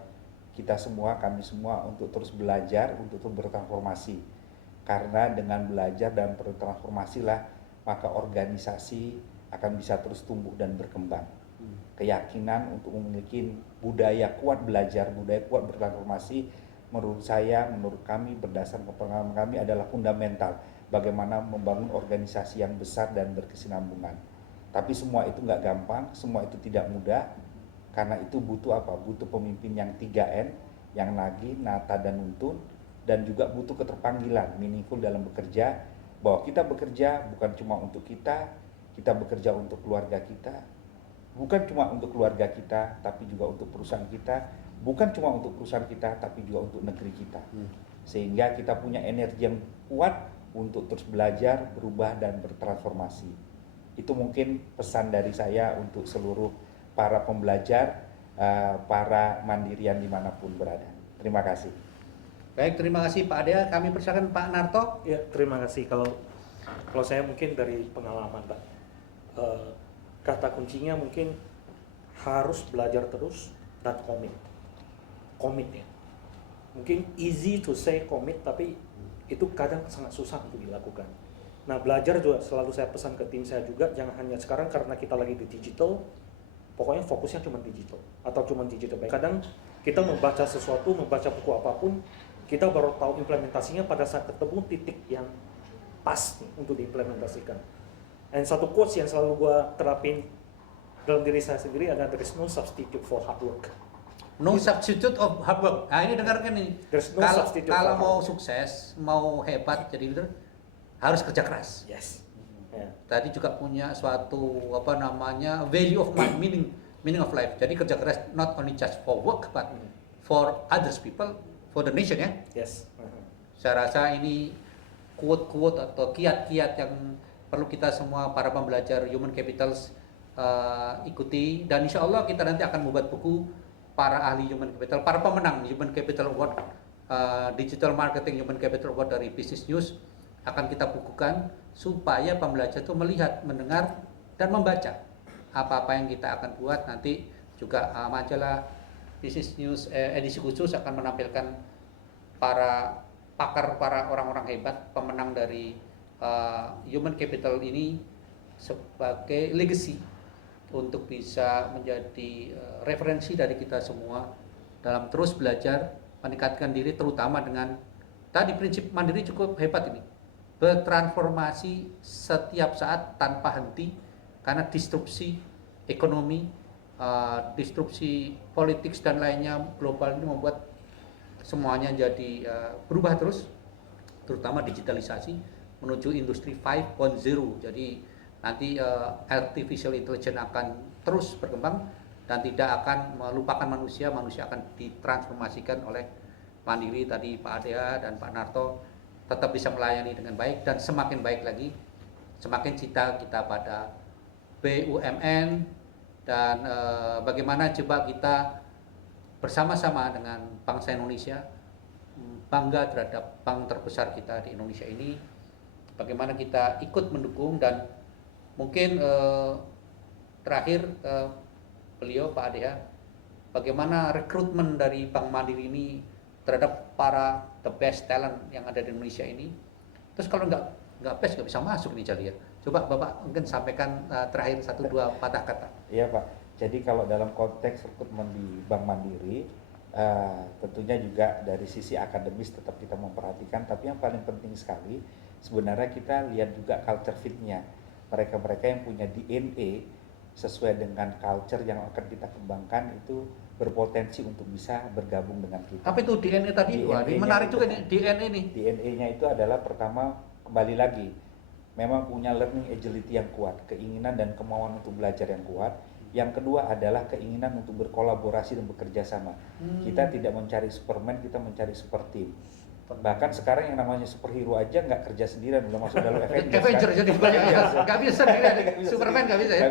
kita semua, kami semua untuk terus belajar, untuk terus bertransformasi. Karena dengan belajar dan bertransformasi lah maka organisasi akan bisa terus tumbuh dan berkembang. Keyakinan untuk memiliki budaya kuat belajar, budaya kuat bertransformasi, menurut saya, menurut kami, berdasarkan pengalaman kami adalah fundamental bagaimana membangun organisasi yang besar dan berkesinambungan. Tapi semua itu nggak gampang, semua itu tidak mudah, karena itu butuh apa? Butuh pemimpin yang 3N, yang nagih, nata, dan nuntun, dan juga butuh keterpanggilan, meaningful dalam bekerja, bahwa kita bekerja bukan cuma untuk kita bekerja untuk keluarga kita, bukan cuma untuk keluarga kita, tapi juga untuk perusahaan kita, bukan cuma untuk perusahaan kita, tapi juga untuk negeri kita. Sehingga kita punya energi yang kuat untuk terus belajar, berubah, dan bertransformasi. Itu mungkin pesan dari saya untuk seluruh para pembelajar, para mandirian dimanapun berada. Terima kasih. Baik, terima kasih Pak Adea. Kami persilakan Pak Narto. Ya, terima kasih. Kalau saya mungkin dari pengalaman Pak, kata kuncinya mungkin harus belajar terus dan komit ya. Mungkin easy to say commit, tapi itu kadang sangat susah untuk dilakukan. Nah, belajar juga selalu saya pesan ke tim saya juga, jangan hanya sekarang karena kita lagi di digital, pokoknya fokusnya cuma digital atau cuma digital. Kadang kita membaca sesuatu, membaca buku apapun, kita baru tahu implementasinya pada saat ketemu titik yang pas untuk diimplementasikan. Dan satu quotes yang selalu gua terapin dalam diri saya sendiri adalah there is no substitute for hard work. No substitute of hard work. Nah ini dengarkan ini. There's no Kalau substitute kalau for mau hard work. sukses, mau hebat jadi leader, harus kerja keras. Yes. Ya. Tadi juga punya suatu apa namanya value of meaning of life. Jadi kerja keras not only just for work but for others people, for the nation ya. Yes. Saya rasa ini quote-quote atau kiat-kiat yang perlu kita semua para pembelajar human capitals ikuti, dan insya Allah kita nanti akan membuat buku para ahli human capital, para pemenang human capital award, digital marketing human capital award dari Business News akan kita bukukan supaya pembelajar itu melihat, mendengar dan membaca apa-apa yang kita akan buat. Nanti juga majalah Business News edisi khusus akan menampilkan para pakar, para orang-orang hebat pemenang dari human capital ini sebagai legacy untuk bisa menjadi referensi dari kita semua dalam terus belajar meningkatkan diri, terutama dengan tadi prinsip mandiri cukup hebat ini, bertransformasi setiap saat tanpa henti, karena disrupsi ekonomi, disrupsi politik dan lainnya global ini membuat semuanya jadi berubah terus, terutama digitalisasi menuju industri 5.0. Jadi nanti artificial intelligence akan terus berkembang dan tidak akan melupakan manusia akan ditransformasikan oleh Mandiri. Tadi Pak Adea dan Pak Narto tetap bisa melayani dengan baik dan semakin baik lagi, semakin cinta kita pada BUMN dan bagaimana coba kita bersama-sama dengan bangsa Indonesia bangga terhadap bank terbesar kita di Indonesia ini, bagaimana kita ikut mendukung. Dan mungkin terakhir beliau Pak Adea, bagaimana rekrutmen dari Bank Mandiri ini terhadap para the best talent yang ada di Indonesia ini. Terus kalau nggak best nggak bisa masuk nih Jali ya. Coba Bapak mungkin sampaikan terakhir 1-2 patah kata. Iya Pak. Jadi kalau dalam konteks rekrutmen di Bank Mandiri, tentunya juga dari sisi akademis tetap kita memperhatikan, tapi yang paling penting sekali sebenarnya kita lihat juga culture fit-nya. Mereka-mereka yang punya DNA sesuai dengan culture yang akan kita kembangkan itu berpotensi untuk bisa bergabung dengan kita. Apa itu DNA tadi? Wah, ini menarik juga nih DNA nih. DNA-nya itu adalah pertama, kembali lagi, memang punya learning agility yang kuat, keinginan dan kemauan untuk belajar yang kuat. Yang kedua adalah keinginan untuk berkolaborasi dan bekerja sama. Kita tidak mencari Superman, kita mencari super team. Bahkan sekarang yang namanya superhero aja nggak kerja sendirian, udah masuk dalam Avenger jadi banyak ya. Nggak bisa sendirian. Superman nggak bisa ya.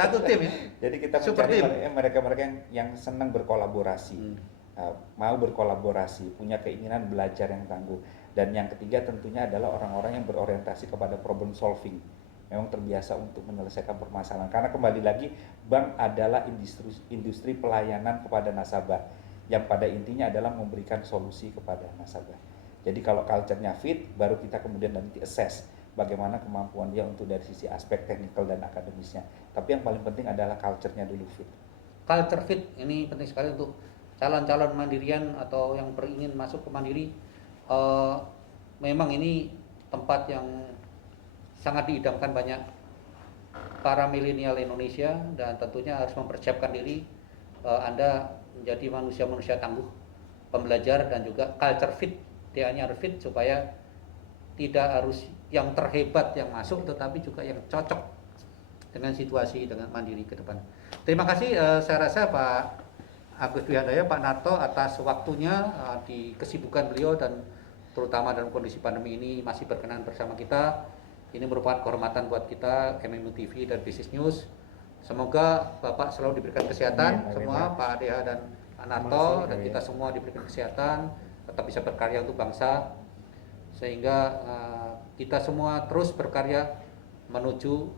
Satu tim ya. Jadi kita mencari mereka-mereka yang senang berkolaborasi, mau berkolaborasi, punya keinginan belajar yang tangguh. Dan yang ketiga tentunya adalah orang-orang yang berorientasi kepada problem solving. Memang terbiasa untuk menyelesaikan permasalahan. Karena kembali lagi, bank adalah industri pelayanan kepada nasabah, yang pada intinya adalah memberikan solusi kepada nasabah. Jadi kalau culture-nya fit, baru kita kemudian nanti assess bagaimana kemampuan dia untuk dari sisi aspek teknikal dan akademisnya. Tapi yang paling penting adalah culture-nya dulu fit. Culture fit ini penting sekali untuk calon-calon mandirian atau yang ingin masuk ke Mandiri. Memang ini tempat yang sangat diidamkan banyak para milenial Indonesia, dan tentunya harus mempersiapkan diri Anda menjadi manusia-manusia tangguh, pembelajar, dan juga culture fit. Dia-nya harus fit supaya tidak harus yang terhebat yang masuk, tetapi juga yang cocok dengan situasi dengan Mandiri ke depan. Terima kasih saya rasa Pak Agus Dwi Handaya, Pak Narto atas waktunya di kesibukan beliau, dan terutama dalam kondisi pandemi ini masih berkenan bersama kita. Ini merupakan kehormatan buat kita, MMU TV dan Business News. Semoga Bapak selalu diberikan kesehatan, semua Pak Adea dan Pak Narto, dan kita semua diberikan kesehatan, tetap bisa berkarya untuk bangsa, sehingga kita semua terus berkarya menuju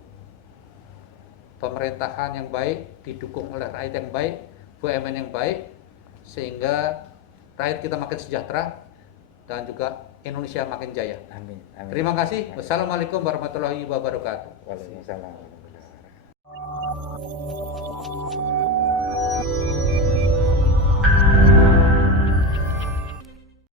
pemerintahan yang baik, didukung oleh rakyat yang baik, BUMN yang baik, sehingga rakyat kita makin sejahtera dan juga Indonesia makin jaya. Amin. Amin. Terima kasih. Wassalamualaikum warahmatullahi wabarakatuh. Waalaikumsalam warahmatullahi wabarakatuh.